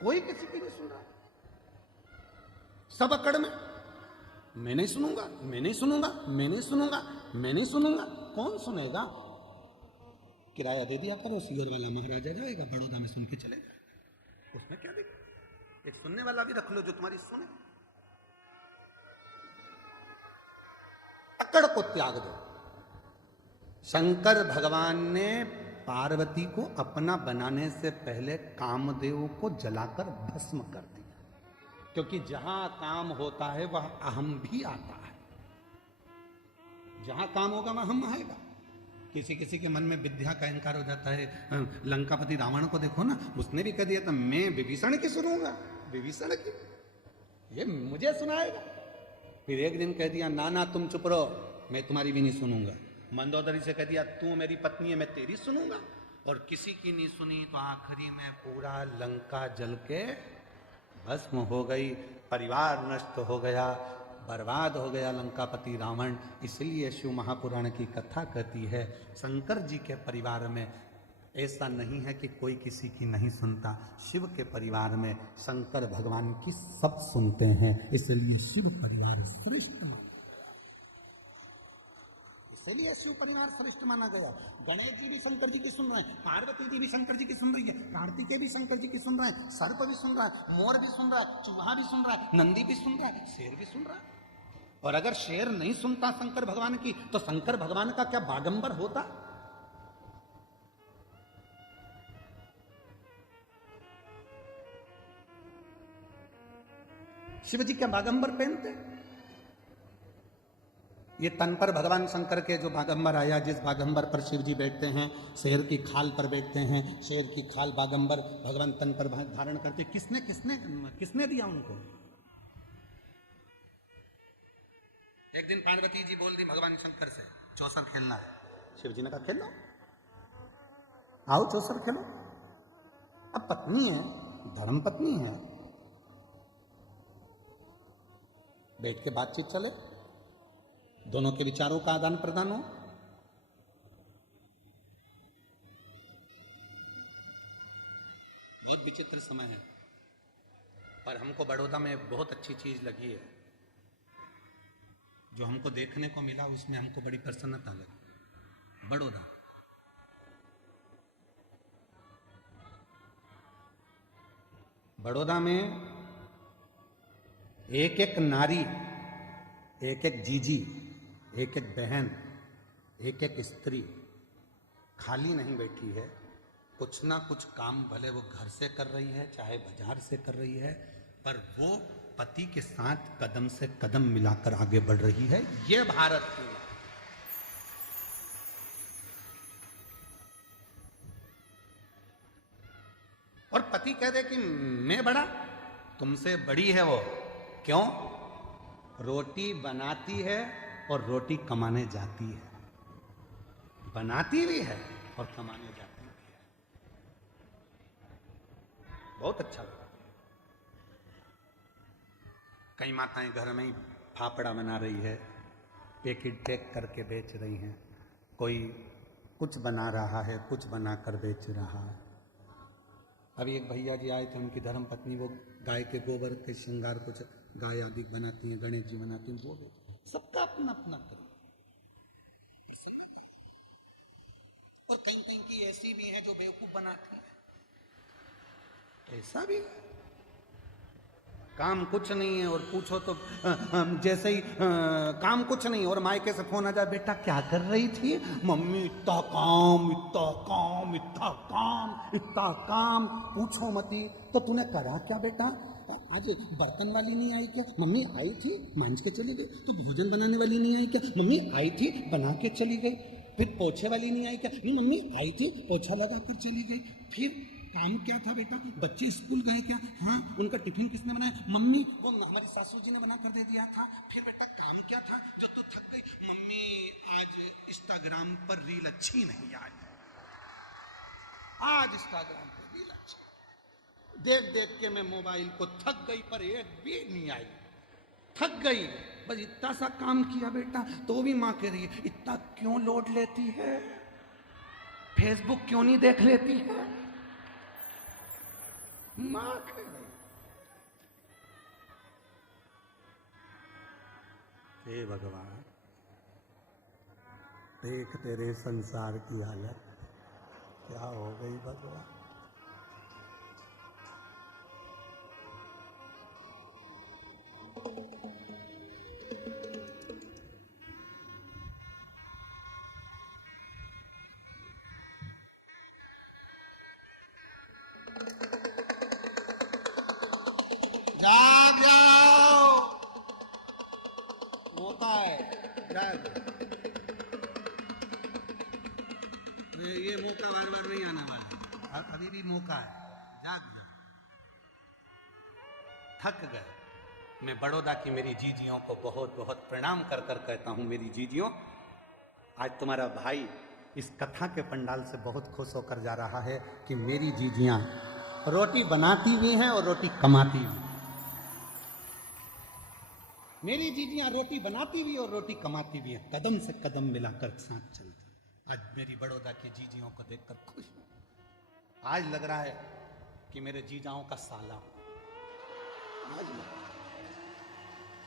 कोई किसी की नहीं सुन रहा, सब अकड़ में मैं नहीं सुनूंगा, मैं नहीं सुनूंगा, मैं नहीं सुनूंगा, मैं नहीं सुनूंगा। कौन सुनेगा? किराया दे दिया करो, सियोर वाला महाराजा जाएगा, बड़ौदा में सुन के चले जाएगा, उसमें क्या दिक्कत? एक सुनने वाला भी रख लो जो तुम्हारी सुने। अकड़ को त्याग दो। शंकर भगवान ने पार्वती को अपना बनाने से पहले कामदेव को जलाकर भस्म कर दिया। क्योंकि जहां काम होता है वह अहम भी आता है। जहां काम होगा वहां हम आएगा। किसी किसी के मन में विद्या का अहंकार हो जाता है। लंकापति रावण को देखो ना, उसने भी कह दिया था मैं विभीषण की सुनूंगा, विभीषण की, ये मुझे सुनाएगा। फिर एक दिन कह दिया ना ना तुम चुप रहो, मैं तुम्हारी भी नहीं सुनूंगा। मंदोदरी से कह दिया तू मेरी पत्नी है, मैं तेरी सुनूंगा। और किसी की नहीं सुनी तो आखिरी में पूरा लंका जल के भस्म हो गई, परिवार नष्ट हो गया, बर्बाद हो गया लंकापति रावण। इसलिए शिव महापुराण की कथा कहती है शंकर जी के परिवार में ऐसा नहीं है कि कोई किसी की नहीं सुनता। शिव के परिवार में शंकर भगवान की सब सुनते हैं, इसलिए शिव परिवार श्रेष्ठ माना, इसलिए शिव परिवार श्रेष्ठ माना गया। गणेश जी भी शंकर जी की सुन रहे हैं, पार्वती जी भी शंकर जी की सुन रही है, कार्तिकेय भी शंकर जी की सुन रहे हैं, सर्प भी सुन रहा है, मोर भी सुन रहा है, चूहा भी सुन रहा है, नंदी भी सुन रहा है, शेर भी सुन रहा है। और अगर शेर नहीं सुनता शंकर भगवान की तो शंकर भगवान का क्या बागंबर होता? शिव जी क्या बागंबर पहनते? ये तन पर भगवान शंकर के जो बागंबर आया, जिस बागंबर पर शिव जी बैठते हैं, शेर की खाल पर बैठते हैं, शेर की खाल बागंबर भगवान तन पर धारण करते, किसने किसने किसने दिया उनको? एक दिन पार्वती जी बोल दी भगवान शंकर से चौसर खेलना है। शिव जी ने कहा खेलो, आओ चौसर खेलो। अब पत्नी है, धर्म पत्नी है, बैठ के बातचीत चले, दोनों के विचारों का आदान प्रदान हो। बहुत विचित्र समय है, पर हमको बड़ौदा में बहुत अच्छी चीज लगी है। जो हमको देखने को मिला उसमें हमको बड़ी प्रसन्नता लगी। बड़ौदा बड़ौदा में एक एक नारी, एक एक जीजी, एक एक बहन, एक एक स्त्री खाली नहीं बैठी है। कुछ ना कुछ काम भले वो घर से कर रही है, चाहे बाजार से कर रही है, पर वो पति के साथ कदम से कदम मिलाकर आगे बढ़ रही है। ये भारत की मां। और पति कह दे कि मैं बड़ा, तुमसे बड़ी है वो। क्यों? रोटी बनाती है और रोटी कमाने जाती है, बनाती भी है और कमाने जाती भी है। बहुत अच्छा लगा। कई माताएं घर में ही फाफड़ा बना रही है, पैकेट पैक करके बेच रही हैं, कोई कुछ बना रहा है, कुछ बनाकर बेच रहा है। अभी एक भैया जी आए थे, उनकी धर्म पत्नी वो गाय के गोबर के श्रृंगार कुछ गाय आदि बनाती हैं, गणेश जी बनाती हैं, वो बेच। सबका अपना अपना करो। और कहीं कहीं की ऐसी भी है जो बेवकूफ बनाती है, ऐसा भी है। काम कुछ नहीं है और पूछो तो जैसे ही काम कुछ नहीं और मायके से फोन आ जाए, बेटा क्या कर रही थी? मम्मी इतना काम इतना काम इतना काम इतना काम, पूछो मती। तो तूने करा क्या बेटा? आज बर्तन वाली नहीं आई क्या? मम्मी आई थी, मांझ के चली गई। तो भोजन बनाने वाली नहीं आई क्या? मम्मी आई थी, बना के चली गई। फिर पोछे वाली नहीं आई क्या? नहीं मम्मी आई थी, पोछा लगा कर चली गई। फिर काम क्या था बेटा? बच्चे स्कूल गए क्या? हाँ। उनका टिफिन किसने बनाया? मम्मी, वो हमारी सासू जी ने बना कर दे दिया था। फिर बेटा काम क्या था? जो तो थक गई मम्मी, आज इंस्टाग्राम पर रील अच्छी नहीं आई, आज इंस्टाग्राम पर रील अच्छी देख देख के मैं मोबाइल को थक गई, पर एक भी नहीं आई, थक गई। बस इतना सा काम किया बेटा, तो भी माँ कह रही है इतना क्यों लोड लेती है, फेसबुक क्यों नहीं देख लेती है? माँ कह रही हे भगवान, देख तेरे संसार की हालत क्या हो गई भगवान। जाग जाग। ये मौका बार बार नहीं आने वाला, अभी भी मौका है, जाग जाओ। थक गए। मैं बड़ौदा की मेरी जीजियों को बहुत बहुत प्रणाम कर कर कहता हूं, मेरी जीजियों, आज तुम्हारा भाई इस कथा के पंडाल से बहुत खुश होकर जा रहा है कि मेरी जीजियां रोटी बनाती भी हैं और रोटी कमाती भी। मेरी जीजियां रोटी बनाती भी और रोटी कमाती भी हैं, कदम से कदम मिलाकर साथ चलती। आज मेरी बड़ौदा की जीजियों को देखकर खुश हूं। आज लग रहा है कि मेरे जीजाओं का साला हूं। आज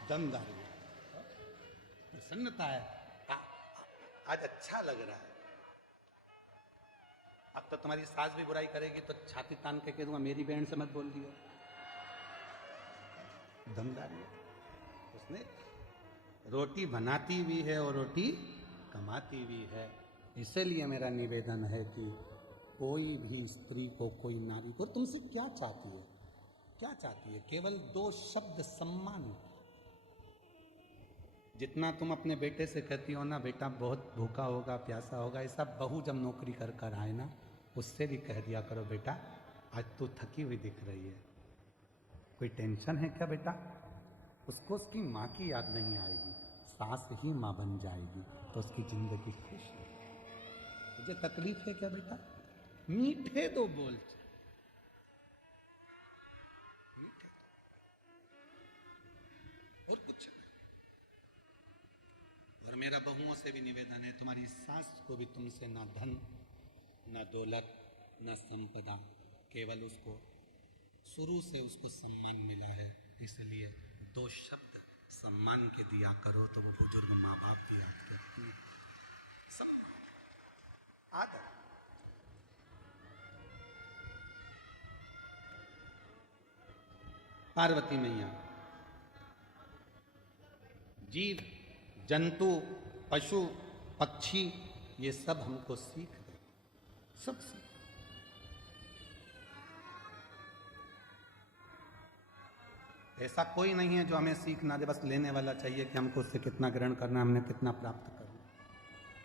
दमदारी है, प्रसन्नता है, आज अच्छा लग रहा है। अब तो तुम्हारी सास भी बुराई करेगी तो छाती तान के कह दूंगा मेरी बहन से मत बोल दियो। दमदारी है। उसने रोटी बनाती भी है और रोटी कमाती भी है। इसीलिए मेरा निवेदन है कि कोई भी स्त्री को, कोई नारी को तुमसे क्या चाहती है, क्या चाहती है? केवल 2 शब्द, सम्मान। जितना तुम अपने बेटे से कहती हो ना, बेटा बहुत भूखा होगा, प्यासा होगा, ऐसा बहू जब नौकरी कर कर आए ना, उससे भी कह दिया करो, बेटा आज तू थकी हुई दिख रही है, कोई टेंशन है क्या बेटा? उसको उसकी माँ की याद नहीं आएगी, सास ही माँ बन जाएगी तो उसकी जिंदगी खुश है। तुझे तकलीफ है क्या बेटा? मीठे दो बोल, मीठे और कुछ नहीं। और मेरा बहुओं से भी निवेदन है, तुम्हारी सास को भी तुमसे ना धन, ना दौलत, ना संपदा, केवल उसको शुरू से उसको सम्मान मिला है, इसलिए 2 शब्द सम्मान के दिया करो। तुम बुजुर्ग माँ बाप की याद करती हैं, सम्मान, आदर। पार्वती मैया, जीव जंतु, पशु, पक्षी, ये सब हमको सीख दे, सब सीख। ऐसा कोई नहीं है जो हमें सीख ना दे, बस लेने वाला चाहिए कि हमको उससे कितना ग्रहण करना, हमने कितना प्राप्त करना,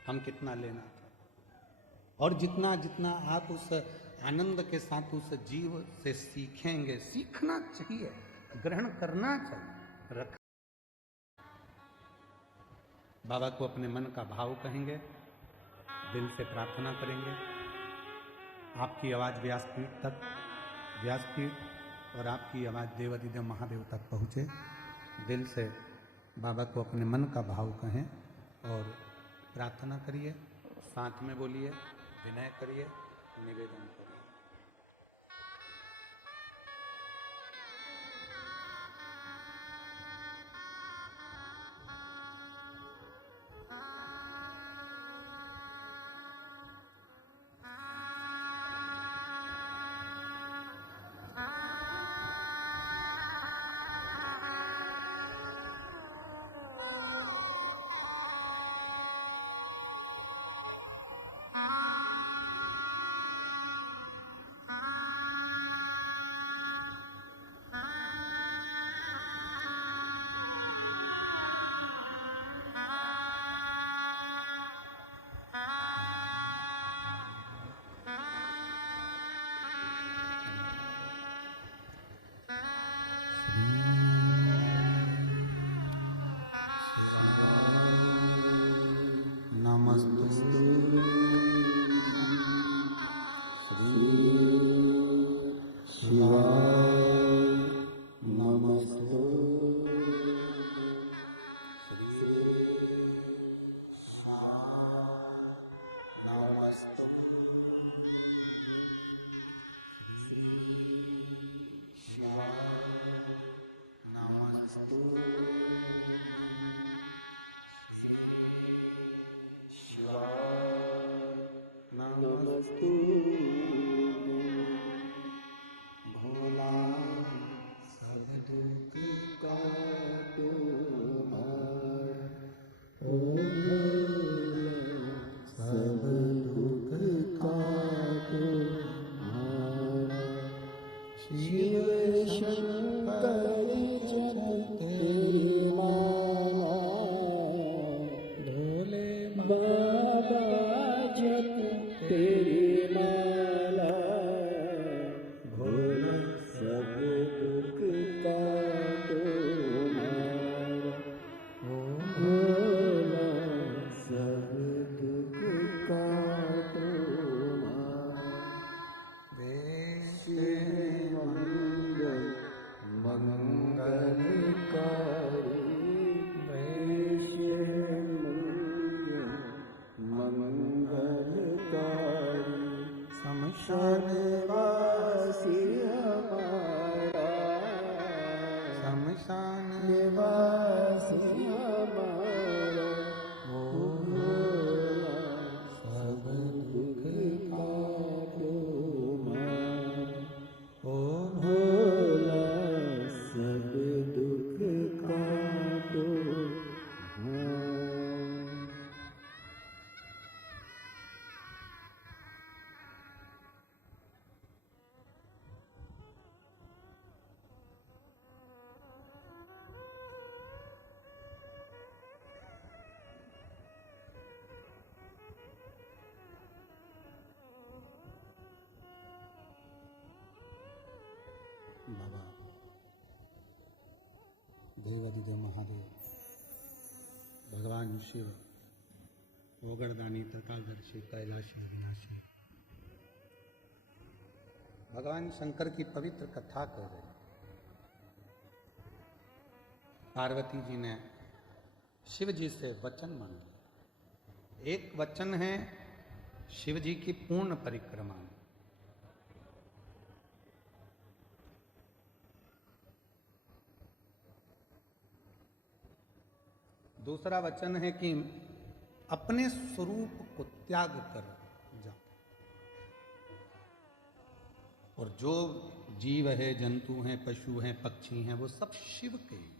हम कितना लेना चाहिए। और जितना जितना आप उस आनंद के साथ उस जीव से सीखेंगे, सीखना चाहिए, ग्रहण करना चाहिए, रख। बाबा को अपने मन का भाव कहेंगे, दिल से प्रार्थना करेंगे, आपकी आवाज़ व्यासपीठ तक, व्यासपीठ और आपकी आवाज़ देवाधिदेव महादेव तक पहुँचे। दिल से बाबा को अपने मन का भाव कहें और प्रार्थना करिए, साथ में बोलिए, विनय करिए, निवेदन करिए। श्मशान निवासी हमारा ओ भोला सब दुख काटो मार। ओ भोला सब दुख काटो मार। बाबा देवादिदेव महादेव, भगवान शिव, ओगरदानी, त्रिकालदर्शी, कैलाशी, विनाशी, भगवान शंकर की पवित्र कथा कह रहे हैं। पार्वती जी ने शिव जी से वचन मांगे। एक वचन है शिव जी की पूर्ण परिक्रमा। दूसरा वचन है कि अपने स्वरूप को त्याग कर जाओ, और जो जीव है, जंतु हैं, पशु हैं, पक्षी हैं, वो सब शिव के हैं।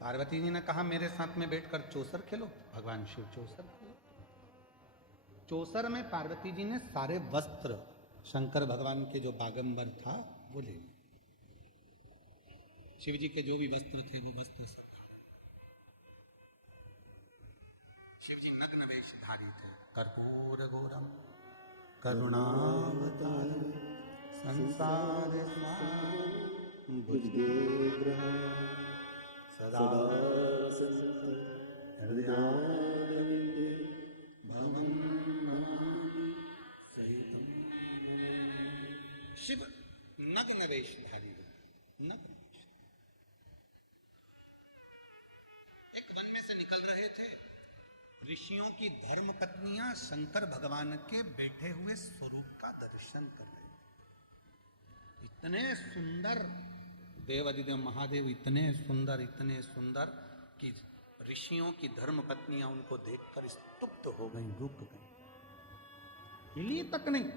पार्वती जी ने कहा मेरे साथ में बैठकर चौसर खेलो। भगवान शिव चौसर खेलो। चौसर में पार्वती जी ने सारे वस्त्र शंकर भगवान के जो बागंबर था वो ले लिए। शिव जी के जो भी वस्त्र थे वो वस्त्र सब। शिव जी नग्न वेशधारी थे। कर्पूर गौरम करुणावतारम संसार सारम भुजगेन्द्रम सदा वसन्तं हृदयारविन्दे भवं नमामि सहितं। शिव नग्न वेशधारी है। नग्न एक वन में से निकल रहे थे। ऋषियों की धर्म पत्नियां शंकर भगवान के बैठे हुए स्वरूप का दर्शन कर रहे थे। इतने सुंदर देवादिदेव महादेव, इतने सुंदर कि ऋषियों की धर्म पत्नियां उनको देखकर स्तुप्त हो गईं, रुक गईं, हिली तक नहीं।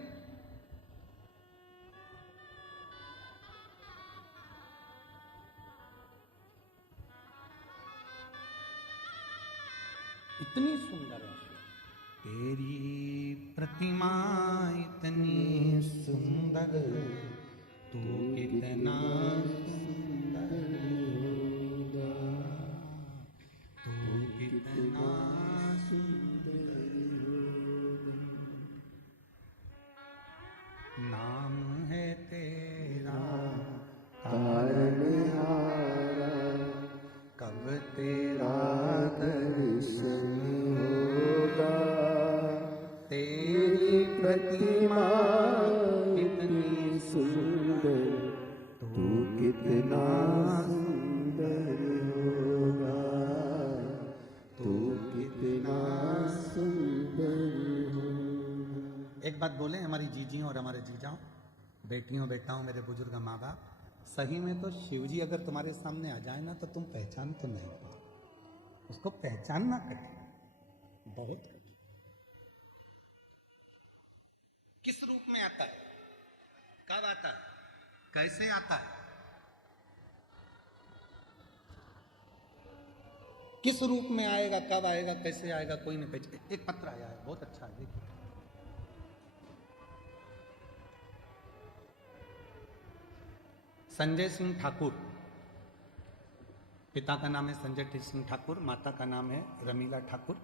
इतनी सुंदर है तेरी प्रतिमा, इतनी सुंदर, तू कितना सुंदर होगा, तू कितना सुंदर होगा। नाम है तेरा तारनहारा, कब तेरा दर्शन होगा। तेरी प्रतिमा कितनी सुंदर, तू कितना सुंदर होगा, तू कितना सुंदर होगा। एक बात बोले हमारी जीजियों और हमारे जीजाओं, बेटियों बेटाओं, मेरे बुजुर्ग माँ बाप, सही में तो शिवजी अगर तुम्हारे सामने आ जाए ना तो तुम पहचान तो नहीं पाओ। उसको पहचानना कठिन, बहुत कठिन। किस रूप में आता है, कब आता है, कैसे आता है, किस रूप में आएगा, कब आएगा, कैसे आएगा, कोई नहीं पहचान। एक पत्र आया है, बहुत अच्छा है, देखिए। संजय सिंह ठाकुर, पिता का नाम है संजय सिंह ठाकुर, माता का नाम है रमीला ठाकुर,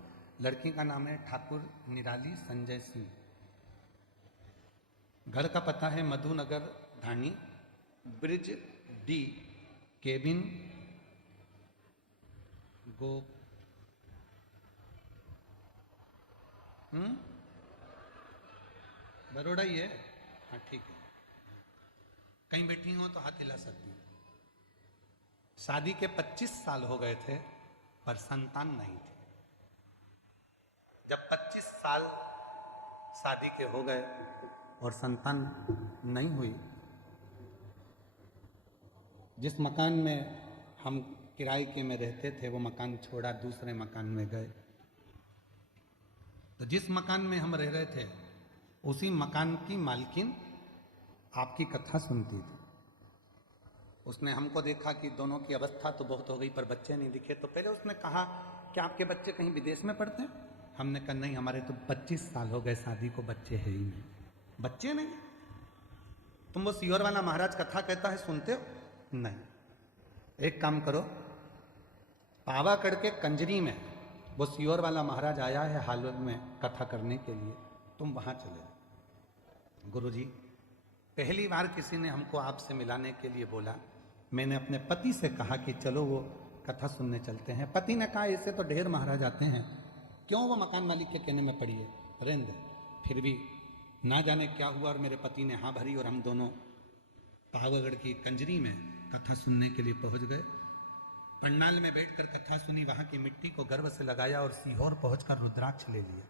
लड़की का नाम है ठाकुर निराली संजय सिंह। घर का पता है मधुनगर धानी, ब्रिज डी, केबिन गो बड़ोड़ा ही है। हाँ ठीक है, कहीं बैठी हो तो हाथ हिला सकती हूँ। शादी के 25 साल हो गए थे पर संतान नहीं थी। जब 25 साल शादी के हो गए और संतान नहीं हुई जिस मकान में हम किराए के में रहते थे वो मकान छोड़ा, दूसरे मकान में गए। तो जिस मकान में हम रह रहे थे उसी मकान की मालकिन आपकी कथा सुनती थी। उसने हमको देखा कि दोनों की अवस्था तो बहुत हो गई पर बच्चे नहीं दिखे, तो पहले उसने कहा कि आपके बच्चे कहीं विदेश में पढ़ते हैं? हमने कहा नहीं, हमारे तो 25 साल हो गए शादी को, बच्चे है ही नहीं। बच्चे नहीं? तुम वो सीहोर वाला महाराज कथा कहता है सुनते हो? नहीं। एक काम करो, पावागढ़ के कंजरी में वो सीहोर वाला महाराज आया है हाल में कथा करने के लिए, तुम वहां चले जाओ। गुरुजी, पहली बार किसी ने हमको आपसे मिलाने के लिए बोला। मैंने अपने पति से कहा कि चलो वो कथा सुनने चलते हैं। पति ने कहा ऐसे तो ढेर महाराज आते हैं, क्यों वो मकान मालिक के कहने में पड़ी है, रहने दे। फिर भी ना जाने क्या हुआ और मेरे पति ने हाँ भरी और हम दोनों पावागढ़ की कंजरी में कथा सुनने के लिए पहुंच गए। पंडाल में बैठकर कथा सुनी, वहां की मिट्टी को गर्व से लगाया और सीहोर पहुंचकर रुद्राक्ष ले लिया।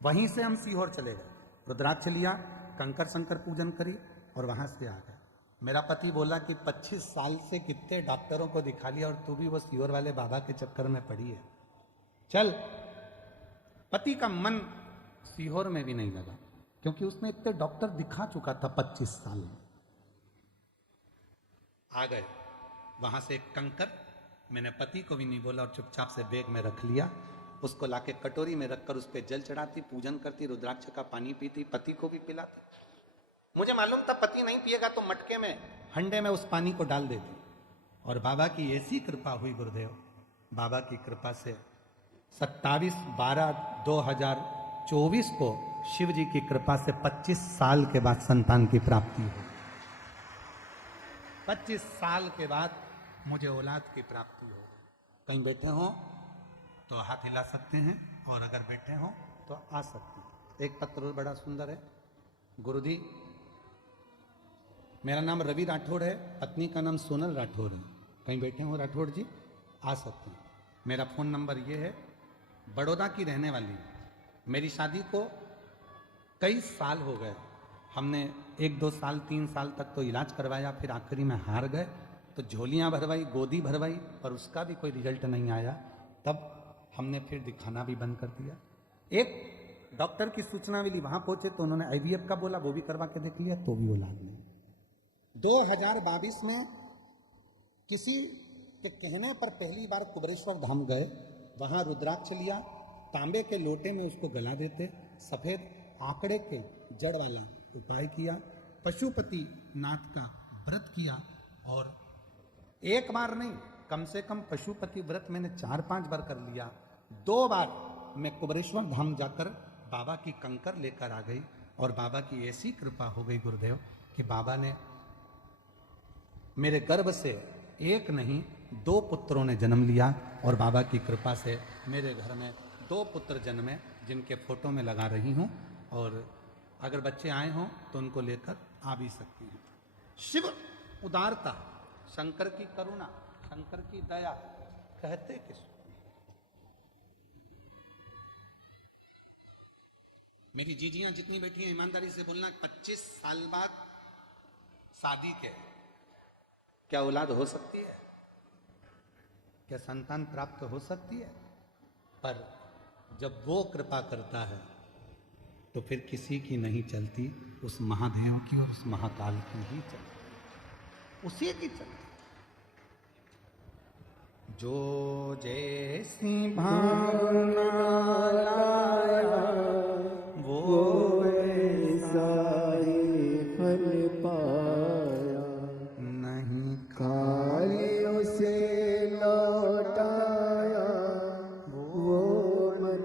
वहीं से हम सीहोर चले गए, रुद्राक्ष लिया, कंकर शंकर पूजन करी और वहां से आ गए। मेरा पति बोला कि 25 साल से कितने डॉक्टरों को दिखा लिया और तू भी वो सीहोर वाले बाबा के चक्कर में पड़ी है, चल। पति का मन सीहोर में भी नहीं लगा क्योंकि उसने इतने डॉक्टर दिखा चुका था 25 साल में। आ गए वहां से एक कंकर, मैंने पति को भी नहीं बोला और चुपचाप से बैग में रख लिया। उसको लाके कटोरी में रखकर उस पर जल चढ़ाती, पूजन करती, रुद्राक्ष का पानी पीती, पति को भी पिलाती। मुझे मालूम था पति नहीं पिएगा तो मटके में, हंडे में उस पानी को डाल देती। और बाबा की ऐसी कृपा हुई गुरुदेव, बाबा की कृपा से 27/12/2024 को शिव जी की कृपा से 25 साल के बाद संतान की प्राप्ति हुई। 25 साल के बाद मुझे औलाद की प्राप्ति हो गई। कहीं बैठे हो तो हाथ हिला सकते हैं और अगर बैठे हो तो आ सकते हैं। एक पत्र बड़ा सुंदर है। गुरुजी, मेरा नाम रवि राठौड़ है, पत्नी का नाम सोनल राठौड़ है। कहीं बैठे हो राठौड़ जी, आ सकते हैं। मेरा फ़ोन नंबर ये है। बड़ौदा की रहने वाली, मेरी शादी को कई साल हो गए। हमने 1-2 साल 3 साल तक तो इलाज करवाया, फिर आखिरी में हार गए तो झोलियाँ भरवाई, गोदी भरवाई, पर उसका भी कोई रिजल्ट नहीं आया। तब हमने फिर दिखाना भी बंद कर दिया। एक डॉक्टर की सूचना मिली, वहां पहुंचे तो उन्होंने IVF का बोला, वो भी करवा के देख लिया तो भी औलाद नहीं। 2022 में किसी के कहने पर पहली बार कुबरेश्वर धाम गए, वहां रुद्राक्ष लिया, तांबे के लोटे में उसको गला देते, सफेद आंकड़े के जड़ वाला उपाय किया, पशुपति नाथ का व्रत किया और एक बार नहीं, कम से कम पशुपति व्रत मैंने 4-5 बार कर लिया। 2 बार मैं कुबरेश्वर धाम जाकर बाबा की कंकर लेकर आ गई और बाबा की ऐसी कृपा हो गई गुरुदेव कि बाबा ने मेरे गर्भ से एक नहीं 2 पुत्रों ने जन्म लिया और बाबा की कृपा से मेरे घर में 2 पुत्र जन्मे, जिनके फोटो में लगा रही हूं। और अगर बच्चे आए हों तो उनको लेकर आ भी सकती हैं। शिव उदारता, शंकर की करुणा, शंकर की दया कहते किस? मेरी जीजियां जितनी बैठी हैं ईमानदारी से बोलना, 25 साल बाद शादी के क्या औलाद हो सकती है? क्या संतान प्राप्त हो सकती है? पर जब वो कृपा करता है तो फिर किसी की नहीं चलती, उस महादेव की और उस महाकाल की ही चलती, उसी की चलती। जो जैसी भावना लाया वो वैसा ही फल पाया, नहीं खाली उसे लौटाया, वो मन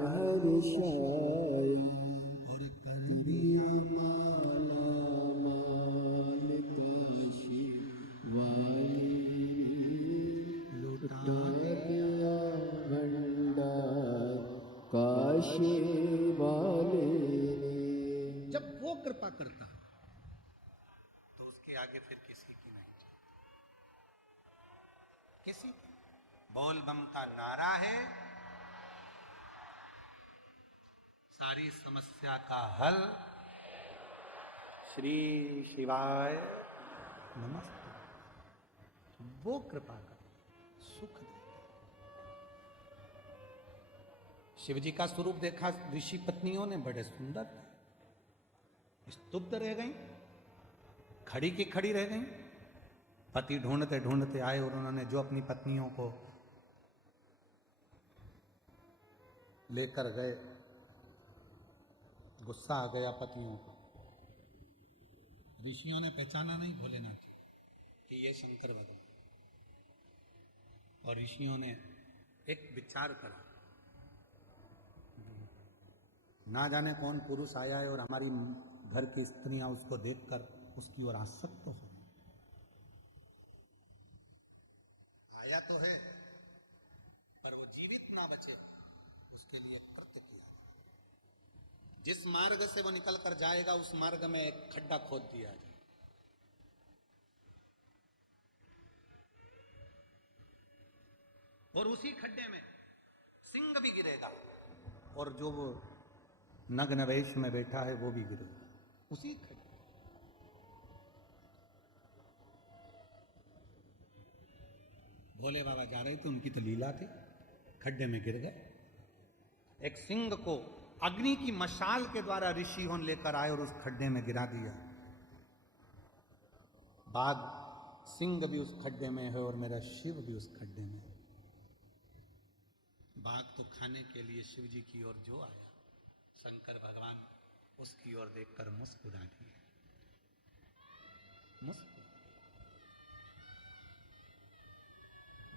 हर्षाया, और कर दिया माला माल काशी वाली, लुटा दिया भंडार काशी वाले ने। जब वो कृपा करता है तो उसके आगे फिर किसी की नहीं चलती, किसी की। बोल बम का नारा है, सारी समस्या का हल। श्री शिवाय नमस्ते, वो कृपा कर सुख दे। शिव जी का स्वरूप देखा ऋषि पत्नियों ने, बड़े सुंदर थे, स्तुब्ध रह गई, खड़ी की खड़ी रह गई। पति ढूंढते ढूंढते आए और उन्होंने जो अपनी पत्नियों को लेकर गए, गुस्सा आ गया पतियों को। ऋषियों ने पहचाना नहीं भोलेनाथ कि ये शंकर भगवान, और ऋषियों ने एक विचार करा, ना जाने कौन पुरुष आया है और हमारी घर की स्त्रियां उसको देखकर उसकी ओर आसक्त हो गई। आया तो है पर वो जीवित ना बचे, उसके लिए कृत्य किया। जिस मार्ग से वो निकल कर जाएगा उस मार्ग में एक खड्डा खोद दिया जाए, और उसी खड्डे में सिंह भी गिरेगा, और जो वो नग्न वेश में बैठा है वो भी गिरेगा उसी खड्डे। भोले बाबा जा रहे थे, उनकी तो लीला थी, खड्डे में गिर गए। एक सिंह को अग्नि की मशाल के द्वारा ऋषियों लेकर आए और उस खड्डे में गिरा दिया। बाघ सिंह भी उस खड्डे में है और मेरा शिव भी उस खड्डे में है। बाघ तो खाने के लिए शिव जी की ओर जो आया, शंकर भगवान उसकी ओर देखकर मुस्कुरा दिए। मुस्कुरा।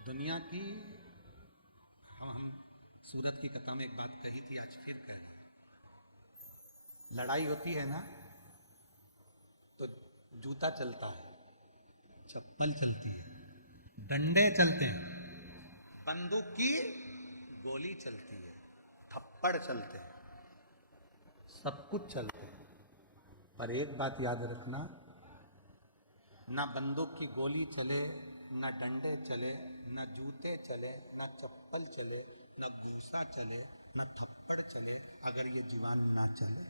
दुनिया की, हम सूरत की कथा में एक बात कही थी, आज फिर कह रही। लड़ाई होती है ना तो जूता चलता है, चप्पल चलती है, डंडे चलते हैं, बंदूक की गोली चलती है, थप्पड़ चलते हैं, सब कुछ चलते हैं। पर एक बात याद रखना, ना बंदूक की गोली चले, ना डंडे चले, ना जूते चले, ना चप्पल चले, ना घूसा चले, ना थप्पड़ चले, अगर ये जीवन ना चले।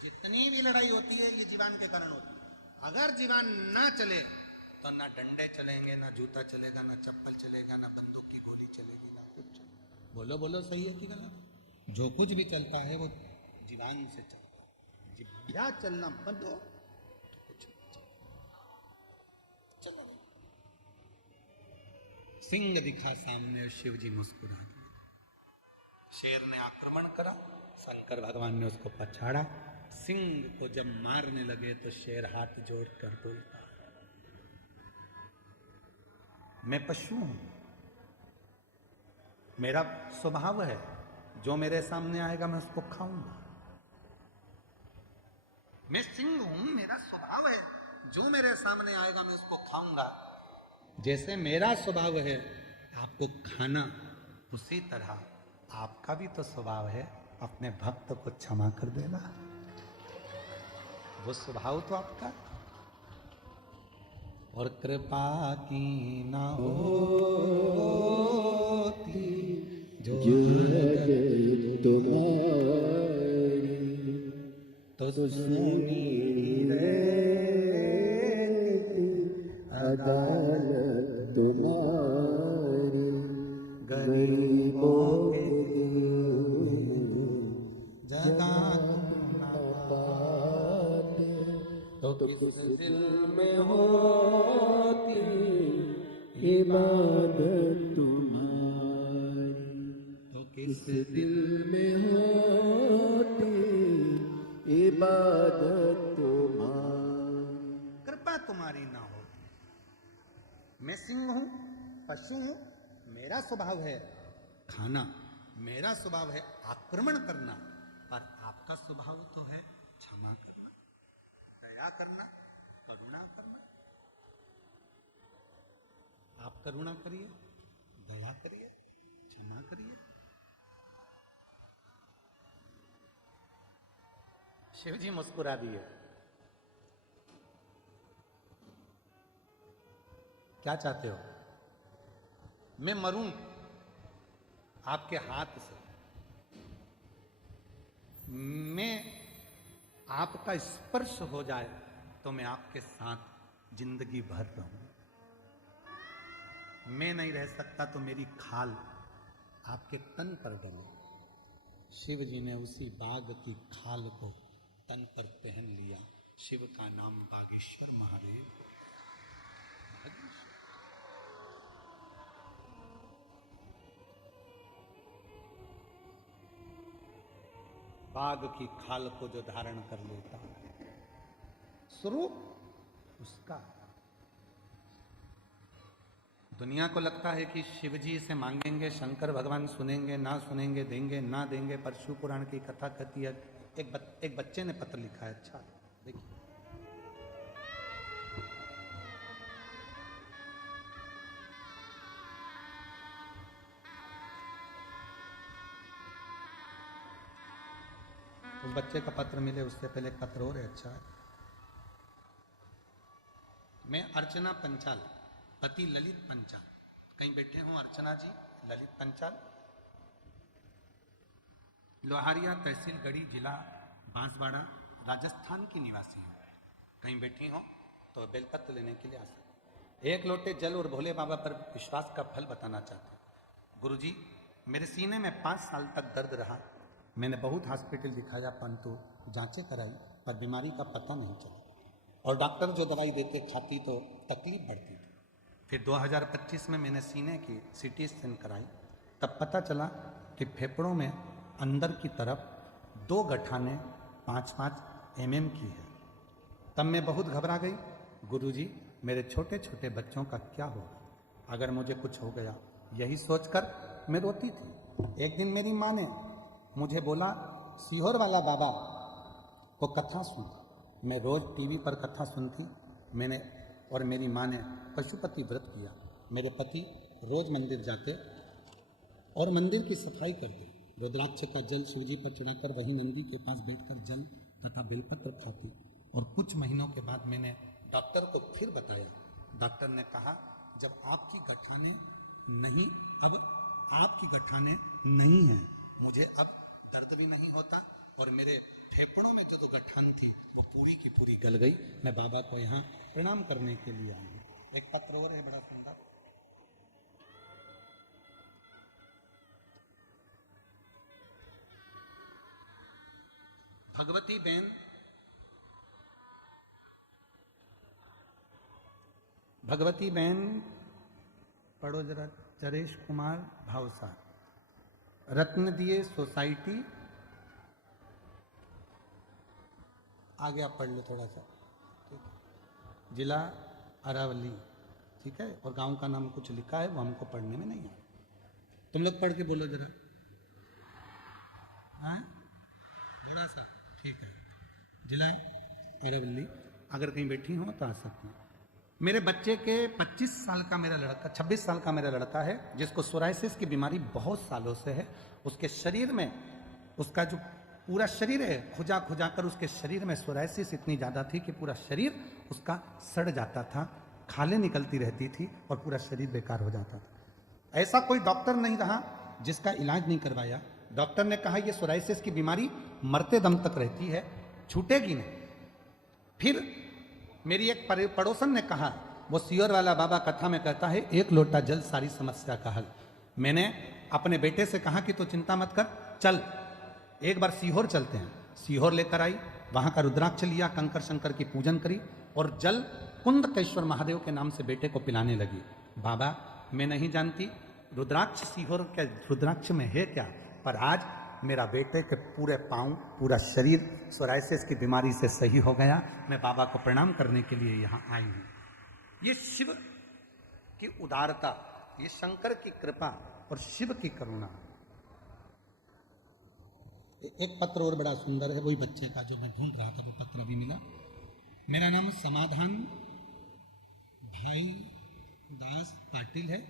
जितनी भी लड़ाई होती है ये जीवन के कारण होती है। अगर जीवन ना चले तो ना डंडे चलेंगे, ना जूता चलेगा, ना चप्पल चलेगा, ना बंदूक की गोली चलेगी, ना कुछ चलेगा। बोलो बोलो, सही है कि गलत? जो कुछ भी चलता है वो जीवन से चलता है। जिब्या चलना बंद हो तो कुछ नहीं चलेगा। सिंह दिखा सामने, शिव जी मुस्कुरा दिए। शेर ने आक्रमण करा, शंकर भगवान ने उसको पछाड़ा। सिंह को जब मारने लगे तो शेर हाथ जोड़कर बोलता, मैं पशु हूं, मेरा स्वभाव है, जो मेरे सामने आएगा मैं उसको खाऊंगा। मैं सिंह हूं, मेरा स्वभाव है, जो मेरे सामने आएगा मैं उसको खाऊंगा। जैसे मेरा स्वभाव है आपको खाना, उसी तरह आपका भी तो स्वभाव है अपने भक्त को क्षमा कर देना। वो स्वभाव तो आपका। और कृपा की ना होती जो जगत तुम्हारी, तो सुनी रहती अदालत तुम्हारी, गरीबों के जगा तो किस दिल में होती इबादत तुम्हारी, तो किस दिल में होती इबादत तुम्हारी। कृपा तुम्हारी ना होती। मैं सिंह हूं, पशु हूं, मेरा स्वभाव है खाना, मेरा स्वभाव है आक्रमण करना, पर आपका स्वभाव तो है क्षमा करना, दया करना, करुणा करना। आप करुणा करिए, दया करिए, क्षमा करिए। शिव जी मुस्कुरा दिए। क्या चाहते हो? मैं मरूं आपके हाथ से, मैं आपका स्पर्श हो जाए तो मैं आपके साथ जिंदगी भर रहूं। मैं नहीं रह सकता तो मेरी खाल आपके तन पर डले। शिव जी ने उसी बाघ की खाल को तन पर पहन लिया। शिव का नाम बागेश्वर महादेव। बाघ की खाल को जो धारण कर लेता स्वरूप उसका। दुनिया को लगता है कि शिव जी से मांगेंगे शंकर भगवान सुनेंगे ना सुनेंगे, देंगे ना देंगे, पर शिव पुराण की कथा कहती है। एक बच्चे ने पत्र लिखा है, अच्छा देखिए। उस बच्चे का पत्र मिले उससे पहले एक पत्र और है, अच्छा है। मैं अर्चना पंचाल, पति ललित पंचाल, कहीं बैठे हूं अर्चना जी ललित पंचाल, लोहारिया तहसील गढ़ी जिला बांसवाड़ा राजस्थान की निवासी हूं। कहीं बैठी हो तो बेलपत्र लेने के लिए आ सकते। एक लोटे जल और भोले बाबा पर विश्वास का फल बताना चाहते हैं। गुरुजी, मेरे सीने में 5 साल तक दर्द रहा। मैंने बहुत हॉस्पिटल दिखाया परंतु जांचें कराई पर बीमारी का पता नहीं चला, और डॉक्टर जो दवाई देते खाती तो तकलीफ बढ़ती थी। फिर 2025 में मैंने सीने की सीटी स्कैन कराई, तब पता चला कि फेफड़ों में अंदर की तरफ 2 गठाने 5-5 mm की है। तब मैं बहुत घबरा गई। गुरुजी, मेरे छोटे छोटे बच्चों का क्या होगा अगर मुझे कुछ हो गया, यही सोचकर मैं रोती थी। एक दिन मेरी माँ ने मुझे बोला, सीहोर वाला बाबा को कथा सुन। मैं रोज टीवी पर कथा सुनती। मैंने और मेरी माँ ने पशुपति व्रत किया। मेरे पति रोज मंदिर जाते और मंदिर की सफाई करते। रुद्राक्ष का जल शिवजी पर चढ़ाकर वहीं नंदी के पास बैठकर जल तथा बेलपत्र खाती। और कुछ महीनों के बाद मैंने डॉक्टर को फिर बताया। डॉक्टर ने कहा, जब आपकी गठाने नहीं, अब आपकी गठाने नहीं है, मुझे अब दर्द भी नहीं होता, और मेरे फेफड़ों में जो गठान थी वो पूरी की पूरी गल गई। मैं बाबा को यहाँ प्रणाम करने के लिए आई हूँ। एक पत्र और है बड़ा सुंदर। भगवती बहन, भगवती बहन पढ़ो जरा। चरेश कुमार भावसा, रत्न दिए सोसाइटी, आगे आप पढ़ लो थोड़ा सा, ठीक है। जिला अरावली, ठीक है, और गांव का नाम कुछ लिखा है वो हमको पढ़ने में नहीं आया। तुम लोग पढ़ के बोलो जरा। हाँ, थोड़ा सा, ठीक है। जिला अरावली, अगर कहीं बैठी हो तो आ सकती है। मेरे बच्चे के 25 साल का मेरा लड़का, 26 साल का मेरा लड़का है, जिसको सोराइसिस की बीमारी बहुत सालों से है। उसके शरीर में, उसका जो पूरा शरीर है, खुजा खुजा कर उसके शरीर में सोराइसिस इतनी ज़्यादा थी कि पूरा शरीर उसका सड़ जाता था, खालें निकलती रहती थी और पूरा शरीर बेकार हो जाता था। ऐसा कोई डॉक्टर नहीं रहा जिसका इलाज नहीं करवाया। डॉक्टर ने कहा ये सोराइसिस की बीमारी मरते दम तक रहती है, छूटेगी नहीं। फिर मेरी एक पड़ोसन ने कहा, वो सीहोर वाला बाबा कथा में कहता है 1 लोटा जल सारी समस्या का हल। मैंने अपने बेटे से कहा कि तो चिंता मत कर, चल एक बार सीहोर चलते हैं। सीहोर लेकर आई, वहां का रुद्राक्ष लिया, कंकर शंकर की पूजन करी और जल कुंदकेश्वर महादेव के नाम से बेटे को पिलाने लगी। बाबा, मैं नहीं जानती रुद्राक्ष सीहोर के रुद्राक्ष में है क्या, पर आज मेरा बेटे के पूरे पांव, पूरा शरीर सोराइसिस की बीमारी से सही हो गया। मैं बाबा को प्रणाम करने के लिए यहाँ आई हूँ। ये शिव की उदारता, ये शंकर की कृपा और शिव की करुणा। एक पत्र और बड़ा सुंदर है, वही बच्चे का जो मैं ढूंढ रहा था, वो पत्र अभी मिला। मेरा नाम समाधान भाई दास पाटिल है।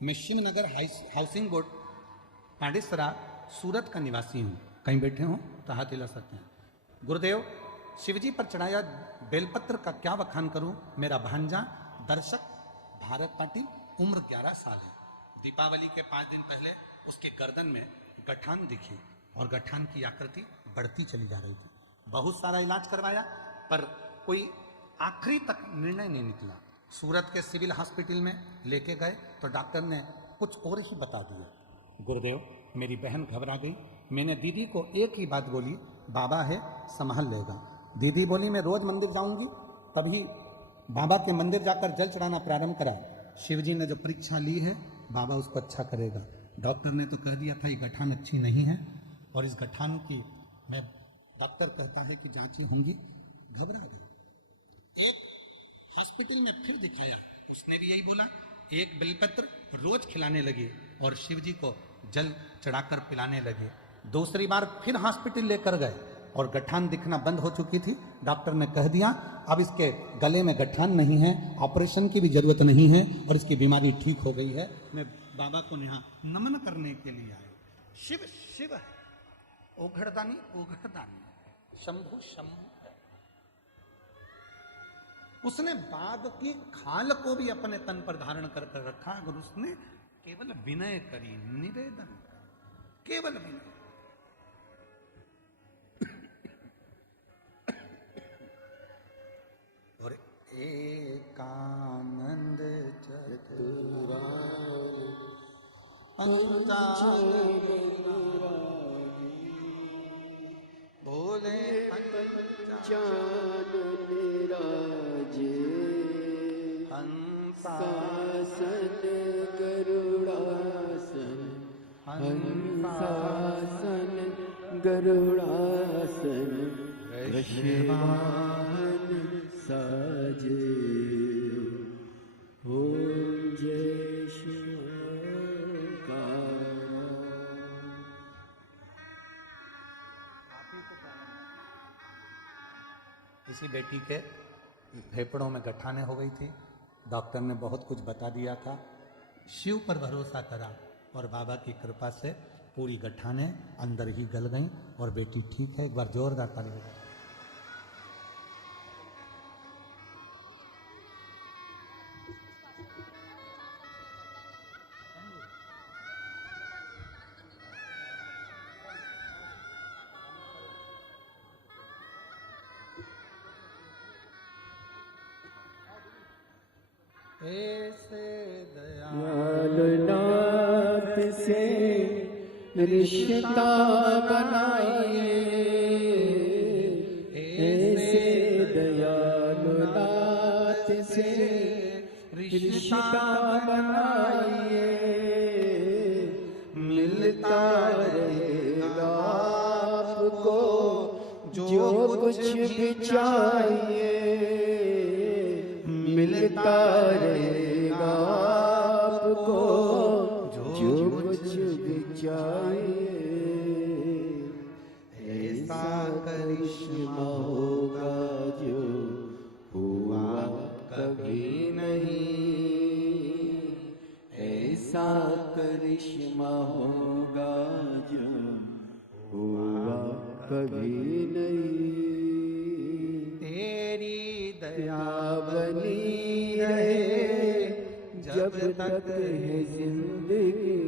मैं शिवनगर हाउसिंग बोर्ड पांडेसरा सूरत का निवासी हूँ। कहीं बैठे हो तो हाथ हिला सकते हैं। गुरुदेव, शिवजी पर चढ़ाया बेलपत्र का क्या बखान करूं। मेरा भांजा दर्शक भारत पाटिल, उम्र 11 साल है। दीपावली के 5 दिन पहले उसके गर्दन में गठान दिखी और गठान की आकृति बढ़ती चली जा रही थी। बहुत सारा इलाज करवाया, पर कोई आखिरी तक निर्णय नहीं निकला। सूरत के सिविल हॉस्पिटल में लेके गए तो डॉक्टर ने कुछ और ही बता दिया। गुरुदेव, मेरी बहन घबरा गई। मैंने दीदी को एक ही बात बोली, बाबा है संभाल लेगा। दीदी बोली मैं रोज मंदिर जाऊंगी। तभी बाबा के मंदिर जाकर जल चढ़ाना प्रारंभ करा। शिवजी ने जो परीक्षा ली है, बाबा उसको अच्छा करेगा। डॉक्टर ने तो कह दिया था ये गठान अच्छी नहीं है, और इस गठान की मैं डॉक्टर कहता है कि जांची होंगी। घबरा गई। एक हॉस्पिटल में फिर दिखाया, उसने भी यही बोला। एक बेलपत्र रोज खिलाने लगे और शिवजी को जल चढ़ाकर पिलाने लगे। दूसरी बार फिर हॉस्पिटल लेकर गए और गठान दिखना बंद हो चुकी थी। डॉक्टर ने कह दिया अब इसके गले में गठान नहीं है, ऑपरेशन की भी जरूरत नहीं है और इसकी बीमारी ठीक हो गई है। मैं बाबा को यहाँ नमन करने के लिए आया। शिव शिव है, ओघड़दानी ओघड़दानी, शंभु शंभु है। उसने बाघ की खाल को भी अपने तन पर धारण कर कर रखा, अगर उसने केवल विनय करी, निवेदन, केवल विनय। और एकानंद चतुरार बोले पंचान निराजे हंसासन गरुड़ासन हंसासन गरुड़ासन वृषवाहन साजे। ओम जय शिवकारा। किसी बेटी के फेफड़ों में गठाने हो गई थी। डॉक्टर ने बहुत कुछ बता दिया था। शिव पर भरोसा करा और बाबा की कृपा से पूरी गठाने अंदर ही गल गईं और बेटी ठीक है। एक बार जोरदार ताली बजाओ। ऐसे दयालुनाथ से रिश्ता बनाइए, ऐसे दयालुनाथ से रिश्ता बनाइए। मिलता रहेगा आपको जो कुछ भी चाहिए, मिलता रहेगा आपको जो कुछ भी चाहिए। ऐसा करिश्मा होगा जो हुआ कभी नहीं, ऐसा करिश्मा होगा जो हुआ कभी नहीं। तेरी दया बनी रहे जब तक है जिंदगी,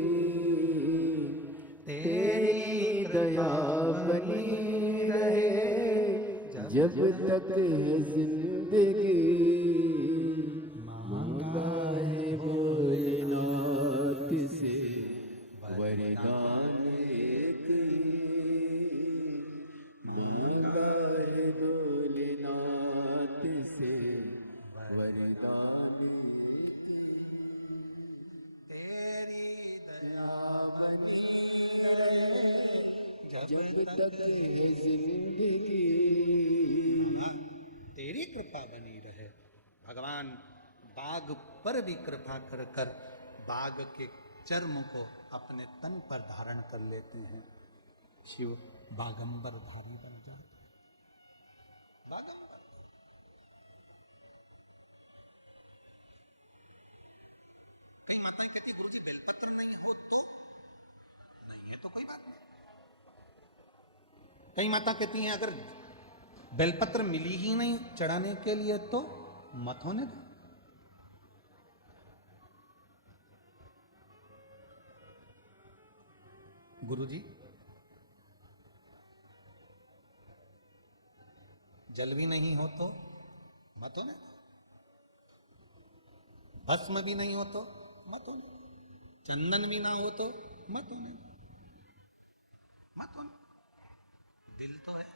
तेरी दया बनी रहे जब तक है जिंदगी। मांगा है भोलेनाथ से वरदान एक ही, मांगा है भोलेनाथ से वरदान। तेरी दया बनी रहे जब तक है जिंदगी, तेरी कृपा बनी रहे। भगवान बाघ पर भी कृपा कर कर बाघ के चर्म को अपने तन पर धारण कर लेते हैं। शिव बागंबर धारी बन जाते हैं। बागंबर। कई माताएं कहती गुरु जी बेलपत्र नहीं हो तो नहीं, ये तो कोई बात नहीं। कई माता कहती हैं अगर बेलपत्र मिली ही नहीं चढ़ाने के लिए तो मत होने दो। गुरुजी जल भी नहीं हो तो मत होने दो, भस्म भी नहीं हो तो मत होने दो, चंदन भी ना हो तो मत होने दो, मत होने। दिल तो है,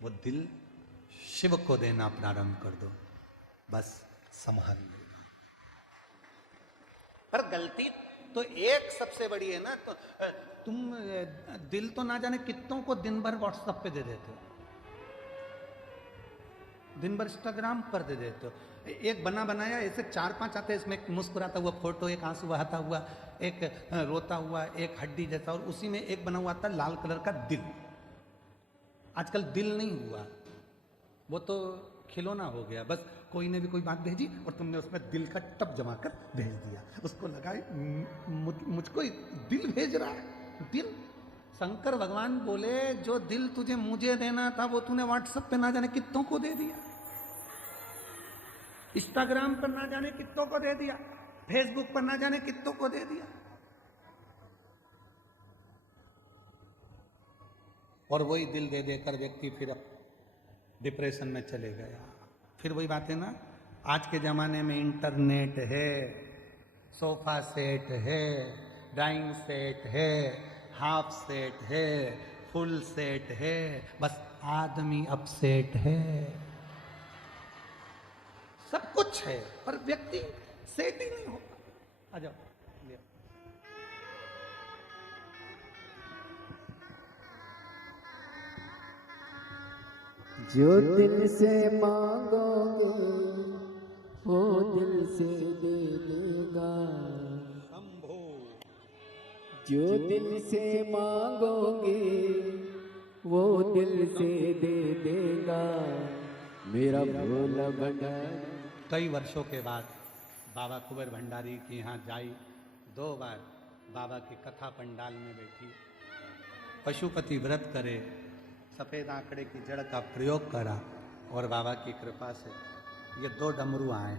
वो दिल शिव को देना प्रारंभ कर दो, बस संभाल लेगा। पर गलती तो एक सबसे बड़ी है ना, तो तुम दिल तो ना जाने कितनों को दिन भर व्हाट्सएप पे दे देते हो, दिन भर इंस्टाग्राम पर दे देते हो। एक बना बनाया ऐसे 4-5 आते हैं, इसमें एक मुस्कुराता हुआ फोटो, एक आंसू बहाता हुआ, एक रोता हुआ, एक हड्डी जैसा, और उसी में एक बना हुआ आता लाल कलर का दिल। आजकल दिल नहीं हुआ, वो तो खिलौना हो गया। बस कोई ने भी कोई बात भेजी और तुमने उसमें दिल का टप जमा कर भेज दिया, उसको लगा मुझको दिल भेज रहा है, दिल। शंकर भगवान बोले जो दिल तुझे मुझे देना था वो तूने व्हाट्सएप पे ना जाने कितनों को दे दिया, इंस्टाग्राम पर ना जाने कितनों को दे दिया, फेसबुक पर ना जाने कितनों को दे दिया। और वही दिल दे देकर व्यक्ति फिर डिप्रेशन में चले गया। फिर वही बात है ना, आज के जमाने में इंटरनेट है, सोफा सेट है, डाइनिंग सेट है, हाफ सेट है, फुल सेट है, बस आदमी अपसेट है। सब कुछ है पर व्यक्ति सेट ही नहीं होता। आ जाओ, ले आओ। जो दिल से मांगोगे वो दिल से दे देगा, शंभो। जो दिल से मांगोगे वो दिल से दे देगा, मेरा भोला भंडारी। कई वर्षों के बाद बाबा कुंवर भंडारी के यहाँ जाई, 2 बार बाबा की कथा पंडाल में बैठी, पशुपति व्रत करे, सफेद आंकड़े की जड़ का प्रयोग करा, और बाबा की कृपा से ये 2 डमरू आए।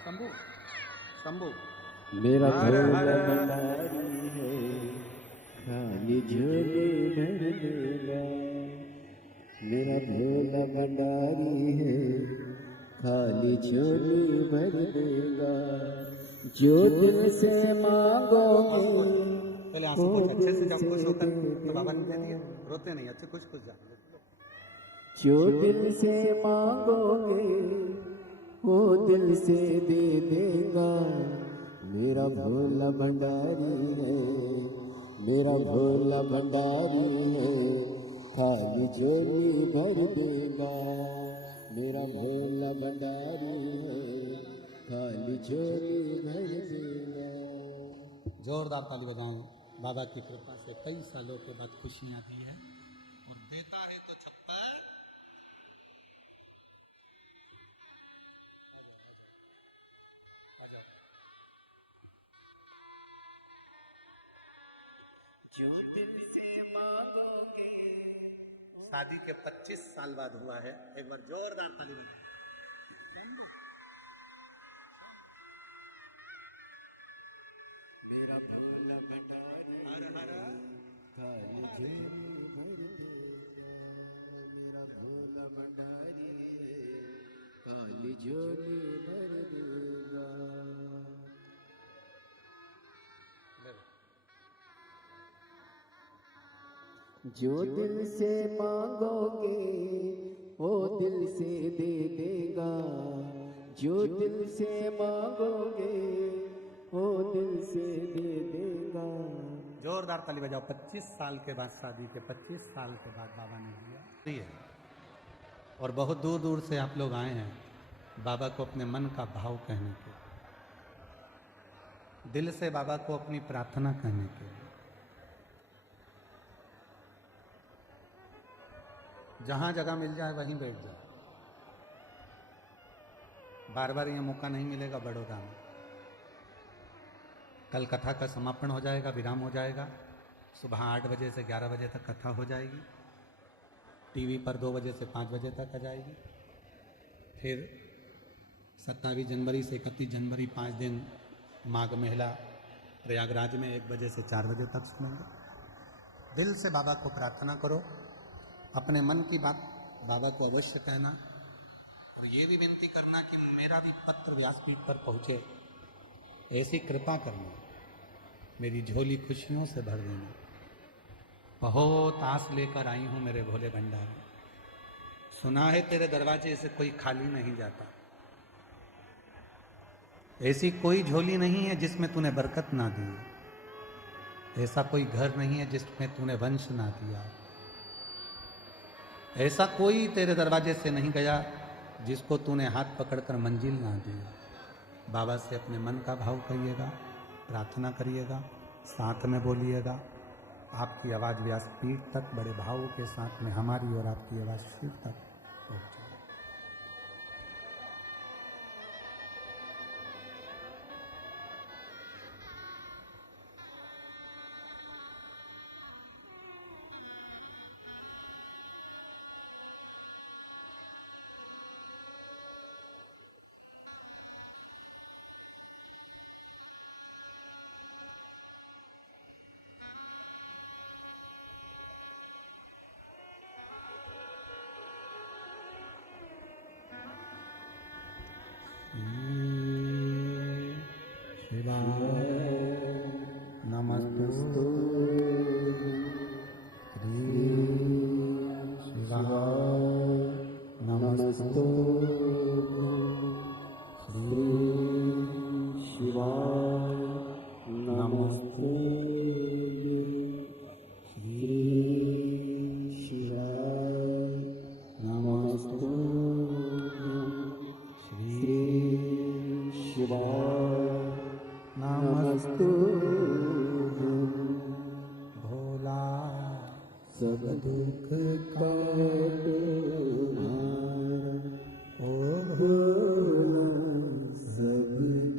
शंभू शंभू मेरा भोला भंडारी है, खाली झोली भर देगा। मेरा भोला भंडारी है, खाली झोली भर देगा। जो दिल से मांगोगे। पहले आंसू कुछ अच्छे से जब खुश होकर तो बाबा ने दे दिया, रोते नहीं, अच्छे खुश खुश जा। जो दिल से मांगोगे वो दिल से दे देगा, मेरा भोला भंडारी है, मेरा भोला भंडारी है, खाली झोली भर देगा। मेरा भोला भंडारी है, खाली झोली भर देगा। जोरदार ताली बजाएं। बाबा की कृपा से कई सालों के बाद खुशियां दी है, और देता है तो छप्पर। जो दिल से मांगोगे। शादी के 25 साल बाद हुआ है, एक बार जोरदार ताली बजाएं। मेरा भोला भंडारी हर हर खाली झोली भर देगा। मेरा भोला भंडारी खाली झोली भर देगा। जो दिल से मांगोगे वो दिल से दे देगा। जो दिल से मांगोगे वो दिल से दे देगा। जोरदार ताली बजाओ। 25 साल के बाद शादी के 25 साल के बाद बाबा ने दिया, और बहुत दूर दूर से आप लोग आए हैं बाबा को अपने मन का भाव कहने के, दिल से बाबा को अपनी प्रार्थना कहने के। जहां जगह मिल जाए वहीं बैठ जाओ, बार बार ये मौका नहीं मिलेगा बड़ौदा में। कल कथा का समापन हो जाएगा, विराम हो जाएगा, सुबह 8 बजे से 11 बजे तक कथा हो जाएगी, टीवी पर 2 बजे से 5 बजे तक आ जाएगी। फिर 27 जनवरी से 31 जनवरी 5 दिन माघ मेला प्रयागराज में 1 बजे से 4 बजे तक सुनेंगे। दिल से बाबा को प्रार्थना करो, अपने मन की बात बाबा को अवश्य कहना, और ये भी विनती करना कि मेरा भी पत्र व्यासपीठ पर पहुँचे, ऐसी कृपा करना, मेरी झोली खुशियों से भर देना। बहुत आस लेकर आई हूँ मेरे भोले भंडारी, सुना है तेरे दरवाजे से कोई खाली नहीं जाता। ऐसी कोई झोली नहीं है जिसमें तूने बरकत ना दी, ऐसा कोई घर नहीं है जिसमें तूने वंश ना दिया, ऐसा कोई तेरे दरवाजे से नहीं गया जिसको तूने हाथ पकड़कर मंजिल ना दी। बाबा से अपने मन का भाव कहिएगा, प्रार्थना करिएगा, साथ में बोलिएगा। आपकी आवाज़ व्यासपीठ तक बड़े भावों के साथ में हमारी और आपकी आवाज़ शिव तक पहुँचे। नमस्तु नमस्तु श्री शिवाय, नमस्ते श्री शिवाय, नमस्तु श्री शिवाय, नमस्तु भोला सब दुख काट ओ भोला सब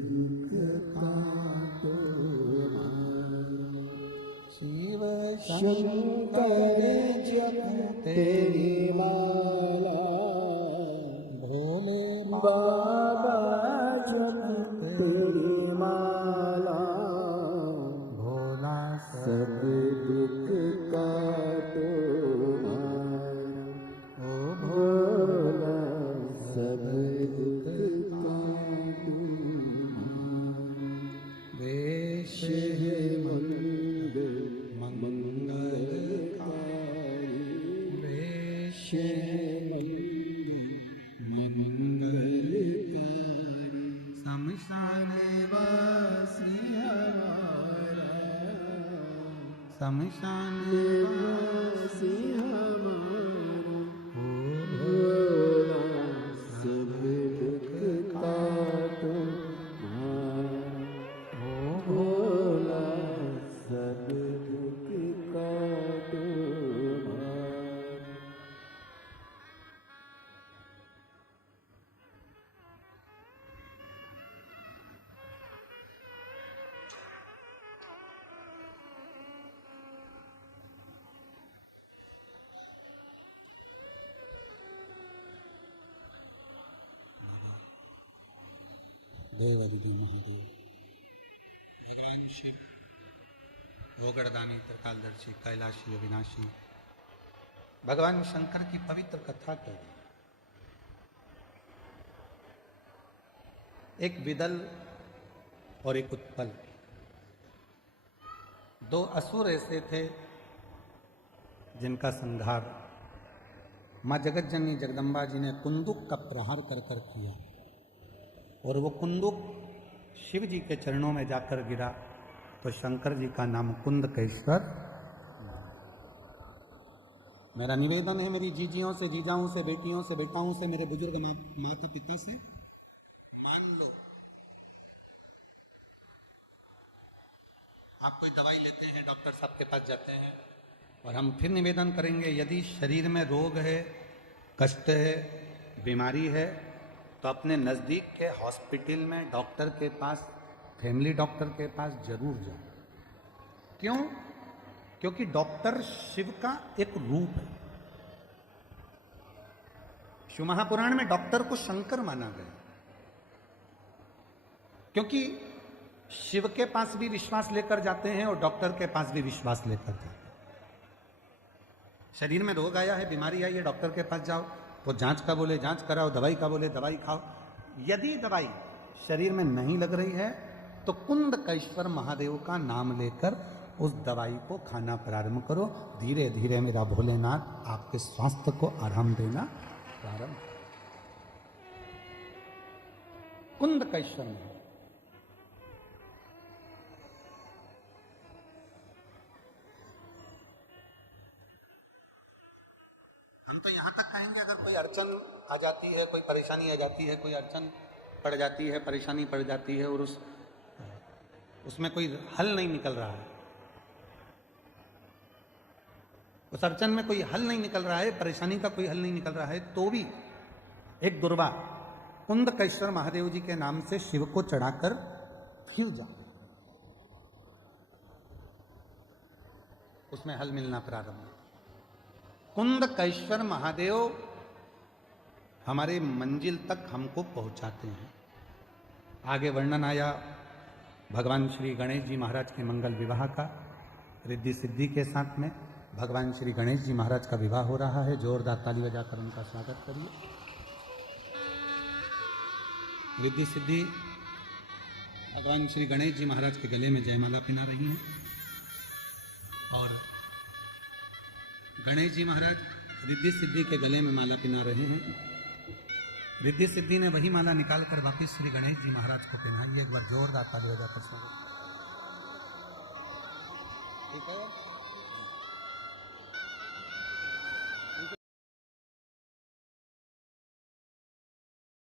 दुख काट। शिव शंकर जप तेरी माला, भोले बाबा जप तेरी माला, भोला सब दुख काटो ओ भोला सब दुख काटो। वेश मंगलकारी, वेश मंगलकारी, शमशान वासी हमारा, शमशान वासी हमारा, भोला सब दुख काटो ओ भोला सब दुख काटो। देवरिधि महादेव, भगवान शिव, भोगड़दानी, त्रिकालदर्शी, कैलाशी, अविनाशी, भगवान शंकर की पवित्र कथा कह रही। एक विदल और एक उत्पल, दो असुर ऐसे थे जिनका संहार माँ जगतजननी जगदम्बा जी ने कुंदुक का प्रहार कर कर किया, और वो कुंदुक शिव जी के चरणों में जाकर गिरा तो शंकर जी का नाम कुंदकेश्वर। मेरा निवेदन है मेरी जीजियों से, जीजाओं से, बेटियों से, बेटाओं से, मेरे बुजुर्ग माता पिता से, मान लो आप कोई दवाई लेते हैं, डॉक्टर साहब के पास जाते हैं, और हम फिर निवेदन करेंगे यदि शरीर में रोग है, कष्ट है, बीमारी है, तो अपने नज़दीक के हॉस्पिटल में डॉक्टर के पास, फैमिली डॉक्टर के पास जरूर जाओ। क्यों? क्योंकि डॉक्टर शिव का एक रूप है। शिव महापुराण में डॉक्टर को शंकर माना गया, क्योंकि शिव के पास भी विश्वास लेकर जाते हैं और डॉक्टर के पास भी विश्वास लेकर जाते हैं। शरीर में रोग आया है, बीमारी आई है, डॉक्टर के पास जाओ, वो जांच का बोले जांच कराओ, दवाई का बोले दवाई खाओ। यदि दवाई शरीर में नहीं लग रही है तो कुंडकेश्वर महादेव का नाम लेकर उस दवाई को खाना प्रारंभ करो। धीरे धीरे मेरा भोलेनाथ आपके स्वास्थ्य को आराम देना प्रारंभ। कुंडकेश्वर में हम तो यहां तक कहेंगे, अगर कोई अड़चन आ जाती है, कोई परेशानी आ जाती है, कोई अड़चन पड़ जाती है, परेशानी पड़ जाती है और उसमें कोई हल नहीं निकल रहा है, उस अड़चन में कोई हल नहीं निकल रहा है, परेशानी का कोई हल नहीं निकल रहा है, तो भी एक दुर्वा कुंडकेश्वर महादेव जी के नाम से शिव को चढ़ाकर फिर जाओ, उसमें हल मिलना प्रारंभ। कुंडकेश्वर महादेव हमारे मंजिल तक हमको पहुंचाते हैं। आगे वर्णन आया भगवान श्री गणेश जी महाराज के मंगल विवाह का, रिद्धि सिद्धि के साथ में भगवान श्री गणेश जी महाराज का विवाह हो रहा है। जोरदार ताली बजाकर उनका स्वागत करिए। रिद्धि सिद्धि भगवान श्री गणेश जी महाराज के गले में जयमाला पिना रही हैं और गणेश जी महाराज रिद्धि सिद्धि के गले में माला पिना रहे हैं। रिद्धि सिद्धि ने वही माला निकालकर वापिस श्री गणेश जी महाराज को पहनाई। एक बार जोरदार ताली बजाकर स्वागत। ठीक है।